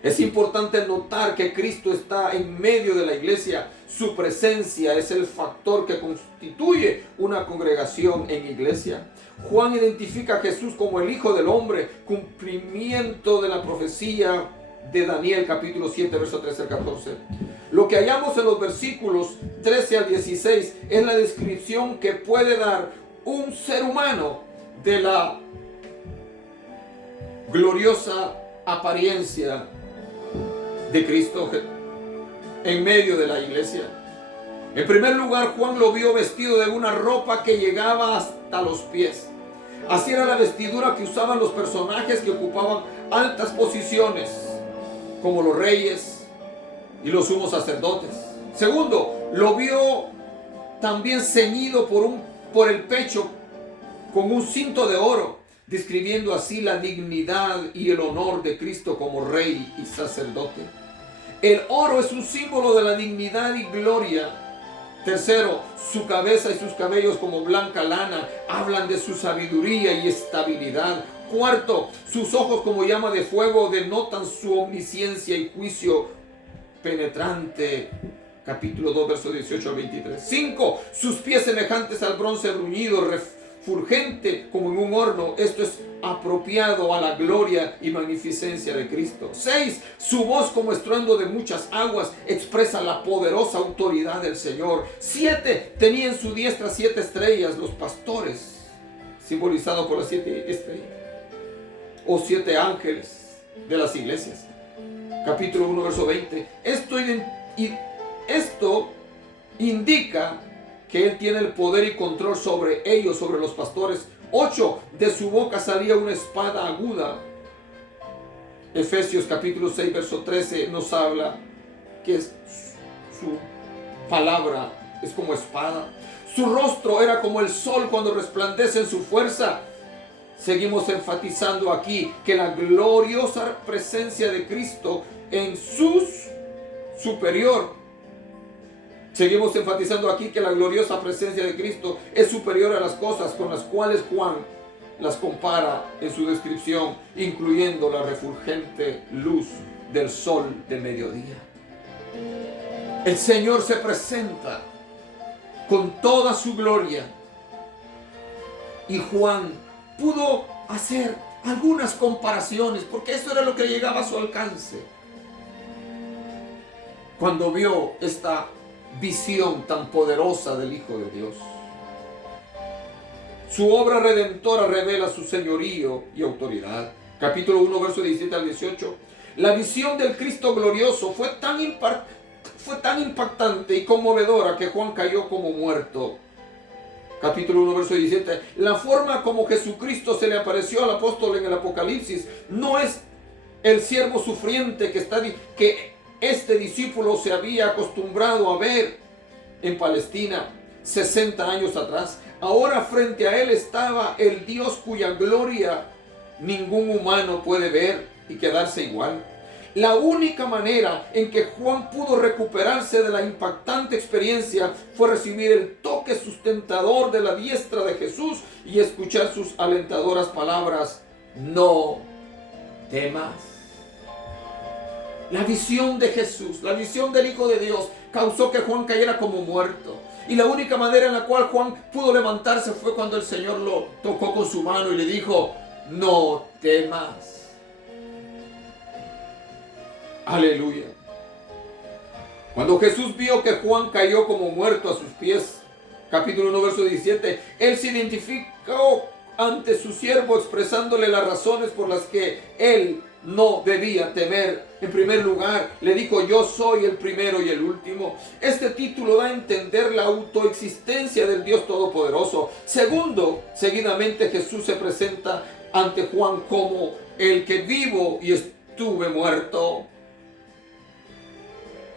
Es importante notar que Cristo está en medio de la iglesia. Su presencia es el factor que constituye una congregación en iglesia. Juan identifica a Jesús como el Hijo del Hombre, cumplimiento de la profecía de Daniel, capítulo 7, verso 13 al 14. Lo que hallamos en los versículos 13 al 16 es la descripción que puede dar un ser humano de la gloriosa apariencia de Cristo en medio de la iglesia. En primer lugar, Juan lo vio vestido de una ropa que llegaba hasta los pies. Así era la vestidura que usaban los personajes que ocupaban altas posiciones, como los reyes y los sumos sacerdotes. Segundo, lo vio también ceñido por el pecho con un cinto de oro, describiendo así la dignidad y el honor de Cristo como rey y sacerdote. El oro es un símbolo de la dignidad y gloria. Tercero, su cabeza y sus cabellos como blanca lana hablan de su sabiduría y estabilidad. Cuarto, sus ojos como llama de fuego denotan su omnisciencia y juicio penetrante. Capítulo 2, versos 18 al 23. 5. Sus pies semejantes al bronce bruñido, refulgente como en un horno. Esto es apropiado a la gloria y magnificencia de Cristo. 6. Su voz como estruendo de muchas aguas expresa la poderosa autoridad del Señor. 7. Tenía en su diestra 7 estrellas, los pastores, simbolizados por las 7 estrellas, o 7 ángeles de las iglesias. Capítulo 1, verso 20. Esto indica que Él tiene el poder y control sobre ellos, sobre los pastores. 8. De su boca salía una espada aguda. Efesios capítulo 6, verso 13 nos habla que su palabra es como espada. Su rostro era como el sol cuando resplandece en su fuerza. Seguimos enfatizando aquí que la gloriosa presencia de Cristo en su superior. Seguimos enfatizando aquí que la gloriosa presencia de Cristo es superior a las cosas con las cuales Juan las compara en su descripción, incluyendo la refulgente luz del sol de mediodía. El Señor se presenta con toda su gloria y Juan pudo hacer algunas comparaciones porque eso era lo que llegaba a su alcance cuando vio esta visión tan poderosa del Hijo de Dios. Su obra redentora revela su señorío y autoridad. Capítulo 1, verso 17 al 18. La visión del Cristo glorioso fue tan impactante y conmovedora que Juan cayó como muerto. Capítulo 1, verso 17. La forma como Jesucristo se le apareció al apóstol en el Apocalipsis no es el siervo sufriente que este discípulo se había acostumbrado a ver en Palestina 60 años atrás. Ahora frente a él estaba el Dios cuya gloria ningún humano puede ver y quedarse igual. La única manera en que Juan pudo recuperarse de la impactante experiencia fue recibir el toque sustentador de la diestra de Jesús y escuchar sus alentadoras palabras: no temas. La visión de Jesús, la visión del Hijo de Dios, causó que Juan cayera como muerto. Y la única manera en la cual Juan pudo levantarse fue cuando el Señor lo tocó con su mano y le dijo: no temas. Aleluya. Cuando Jesús vio que Juan cayó como muerto a sus pies, capítulo 1, verso 17, Él se identificó ante su siervo expresándole las razones por las que Él no debía temer. En primer lugar, le dijo: yo soy el primero y el último. Este título da a entender la autoexistencia del Dios Todopoderoso. Segundo, seguidamente Jesús se presenta ante Juan como el que vivo y estuve muerto,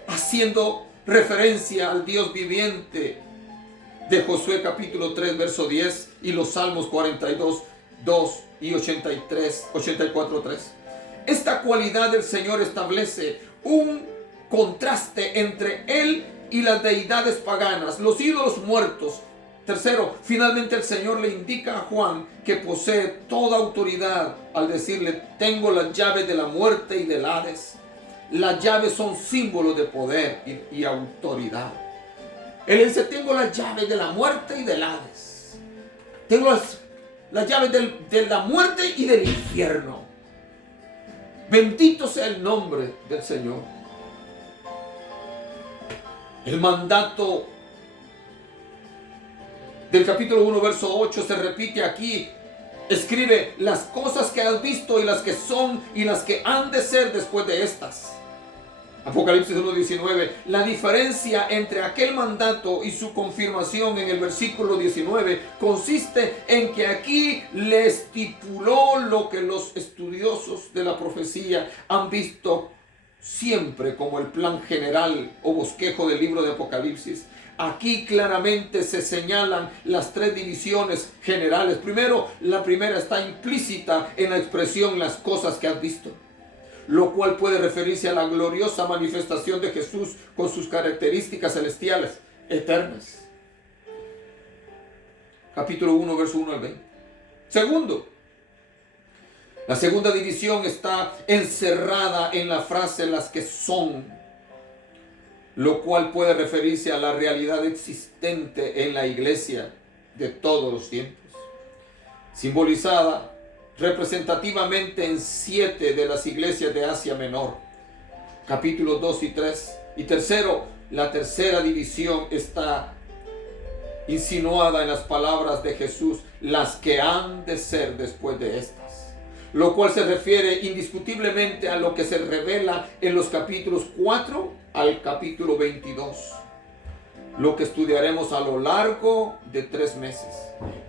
haciendo referencia al Dios viviente de Josué capítulo 3 verso 10 y los Salmos 42, 2 y 83, 84, 3. Esta cualidad del Señor establece un contraste entre Él y las deidades paganas, los ídolos muertos. Tercero, finalmente el Señor le indica a Juan que posee toda autoridad al decirle: tengo las llaves de la muerte y del Hades. Las llaves son símbolos de poder y autoridad. Él dice: tengo las llaves de la muerte y del Hades. Tengo las llaves de la muerte y del infierno. Bendito sea el nombre del Señor. El mandato del capítulo 1, verso 8 se repite aquí. Escribe las cosas que has visto y las que son y las que han de ser después de estas. Apocalipsis 1:19. La diferencia entre aquel mandato y su confirmación en el versículo 19 consiste en que aquí le estipuló lo que los estudiosos de la profecía han visto siempre como el plan general o bosquejo del libro de Apocalipsis. Aquí claramente se señalan las tres divisiones generales. Primero, la primera está implícita en la expresión las cosas que has visto, lo cual puede referirse a la gloriosa manifestación de Jesús con sus características celestiales eternas. Capítulo 1, verso 1 al 20. Segundo, la segunda división está encerrada en la frase las que son, lo cual puede referirse a la realidad existente en la iglesia de todos los tiempos, simbolizada representativamente en 7 de las iglesias de Asia Menor, capítulos 2 y 3. Y tercero, la tercera división está insinuada en las palabras de Jesús: las que han de ser después de estas, lo cual se refiere indiscutiblemente a lo que se revela en los capítulos 4 al capítulo 22, lo que estudiaremos a lo largo de 3 meses.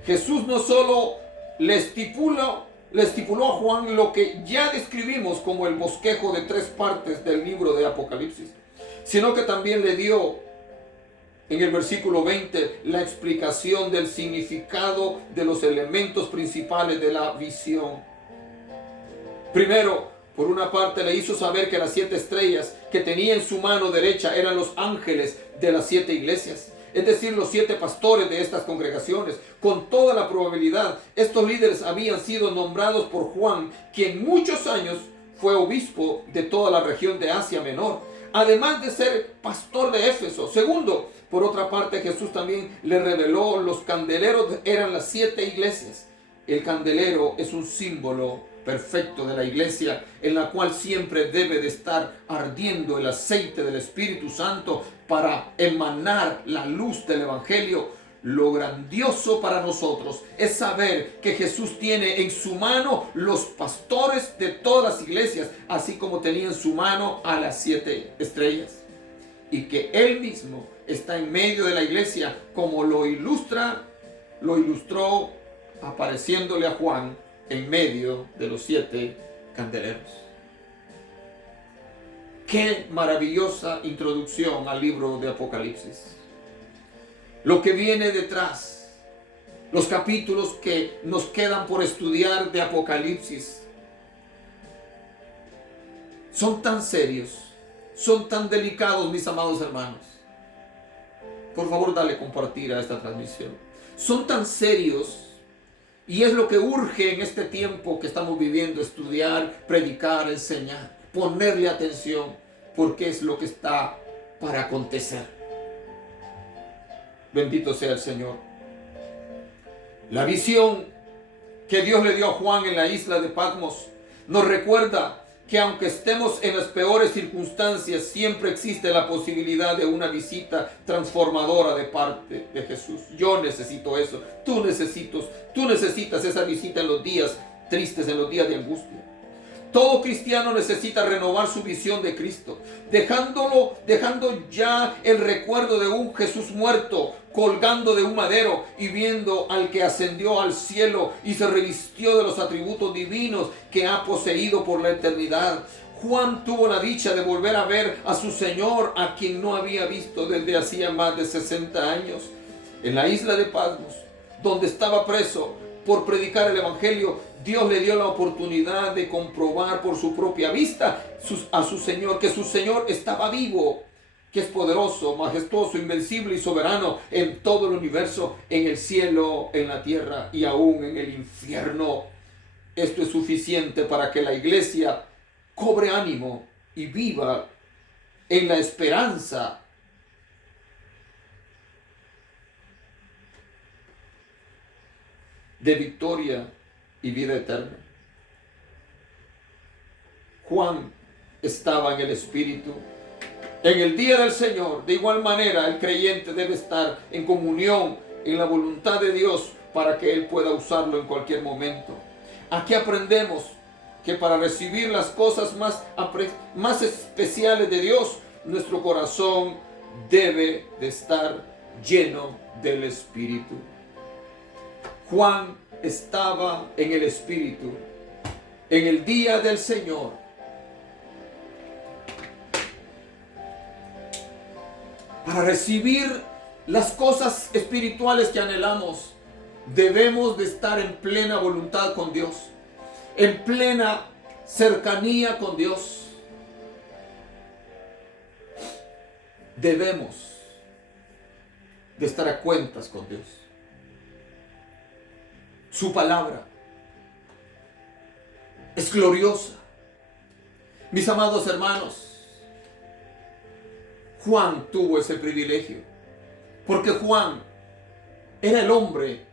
Jesús no solo le estipuló a Juan lo que ya describimos como el bosquejo de 3 partes del libro de Apocalipsis, sino que también le dio en el versículo 20 la explicación del significado de los elementos principales de la visión. Primero, por una parte, le hizo saber que las 7 estrellas que tenía en su mano derecha eran los ángeles de las 7 iglesias, es decir, los 7 pastores de estas congregaciones. Con toda la probabilidad, estos líderes habían sido nombrados por Juan, quien muchos años fue obispo de toda la región de Asia Menor, además de ser pastor de Éfeso. Segundo, por otra parte, Jesús también le reveló los candeleros eran las 7 iglesias. El candelero es un símbolo perfecto de la iglesia, en la cual siempre debe de estar ardiendo el aceite del Espíritu Santo para emanar la luz del Evangelio. Lo grandioso para nosotros es saber que Jesús tiene en su mano los pastores de todas las iglesias, así como tenía en su mano a las 7 estrellas, y que Él mismo está en medio de la iglesia, como lo ilustró apareciéndole a Juan en medio de los 7 candeleros. Qué maravillosa introducción al libro de Apocalipsis. Lo que viene detrás, los capítulos que nos quedan por estudiar de Apocalipsis, son tan serios, son tan delicados, mis amados hermanos. Por favor, dale compartir a esta transmisión. Son tan serios. Y es lo que urge en este tiempo que estamos viviendo: estudiar, predicar, enseñar, ponerle atención, porque es lo que está para acontecer. Bendito sea el Señor. La visión que Dios le dio a Juan en la isla de Patmos nos recuerda que aunque estemos en las peores circunstancias, siempre existe la posibilidad de una visita transformadora de parte de Jesús. Yo necesito eso. Tú necesitas esa visita en los días tristes, en los días de angustia. Todo cristiano necesita renovar su visión de Cristo, dejando ya el recuerdo de un Jesús muerto, colgando de un madero y viendo al que ascendió al cielo y se revistió de los atributos divinos que ha poseído por la eternidad. Juan tuvo la dicha de volver a ver a su Señor, a quien no había visto desde hacía más de 60 años. En la isla de Patmos, donde estaba preso por predicar el Evangelio, Dios le dio la oportunidad de comprobar por su propia vista a su Señor, que su Señor estaba vivo, que es poderoso, majestuoso, invencible y soberano en todo el universo, en el cielo, en la tierra y aún en el infierno. Esto es suficiente para que la iglesia cobre ánimo y viva en la esperanza de victoria y vida eterna. Juan estaba en el Espíritu en el día del Señor. De igual manera, el creyente debe estar en comunión en la voluntad de Dios para que Él pueda usarlo en cualquier momento. Aquí aprendemos que para recibir las cosas más especiales de Dios, nuestro corazón debe de estar lleno del Espíritu. Juan estaba en el Espíritu en el día del Señor. Para recibir las cosas espirituales que anhelamos, debemos de estar en plena voluntad con Dios, en plena cercanía con Dios. Debemos de estar a cuentas con Dios. Su palabra es gloriosa. Mis amados hermanos, Juan tuvo ese privilegio, porque Juan era el hombre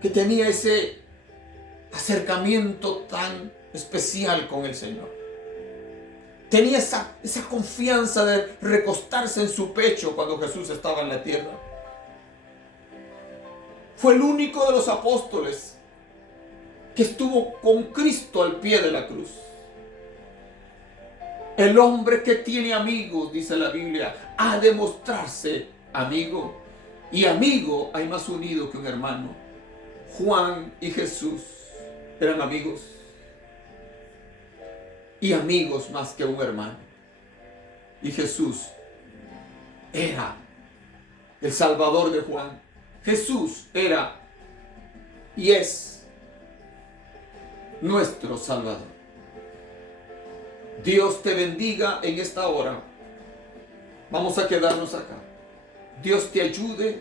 que tenía ese acercamiento tan especial con el Señor. Tenía esa confianza de recostarse en su pecho cuando Jesús estaba en la tierra. Fue el único de los apóstoles que estuvo con Cristo al pie de la cruz. El hombre que tiene amigos, dice la Biblia, ha de mostrarse amigo. Y amigo hay más unido que un hermano. Juan y Jesús eran amigos. Y amigos más que un hermano. Y Jesús era el Salvador de Juan. Jesús era y es nuestro Salvador. Dios te bendiga en esta hora. Vamos a quedarnos acá. Dios te ayude.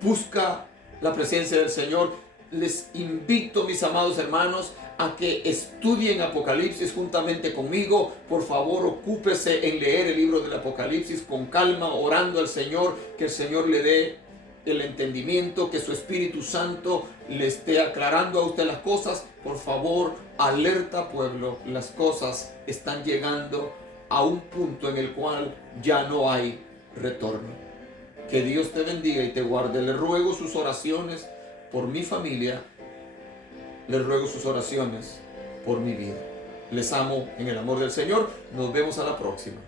Busca la presencia del Señor. Les invito, mis amados hermanos, a que estudien Apocalipsis juntamente conmigo. Por favor, ocúpese en leer el libro del Apocalipsis con calma, orando al Señor, que el Señor le dé el entendimiento, que su Espíritu Santo le esté aclarando a usted las cosas. Por favor, alerta pueblo, las cosas están llegando a un punto en el cual ya no hay retorno. Que Dios te bendiga y te guarde. Le ruego sus oraciones por mi familia, le ruego sus oraciones por mi vida. Les amo en el amor del Señor. Nos vemos a la próxima.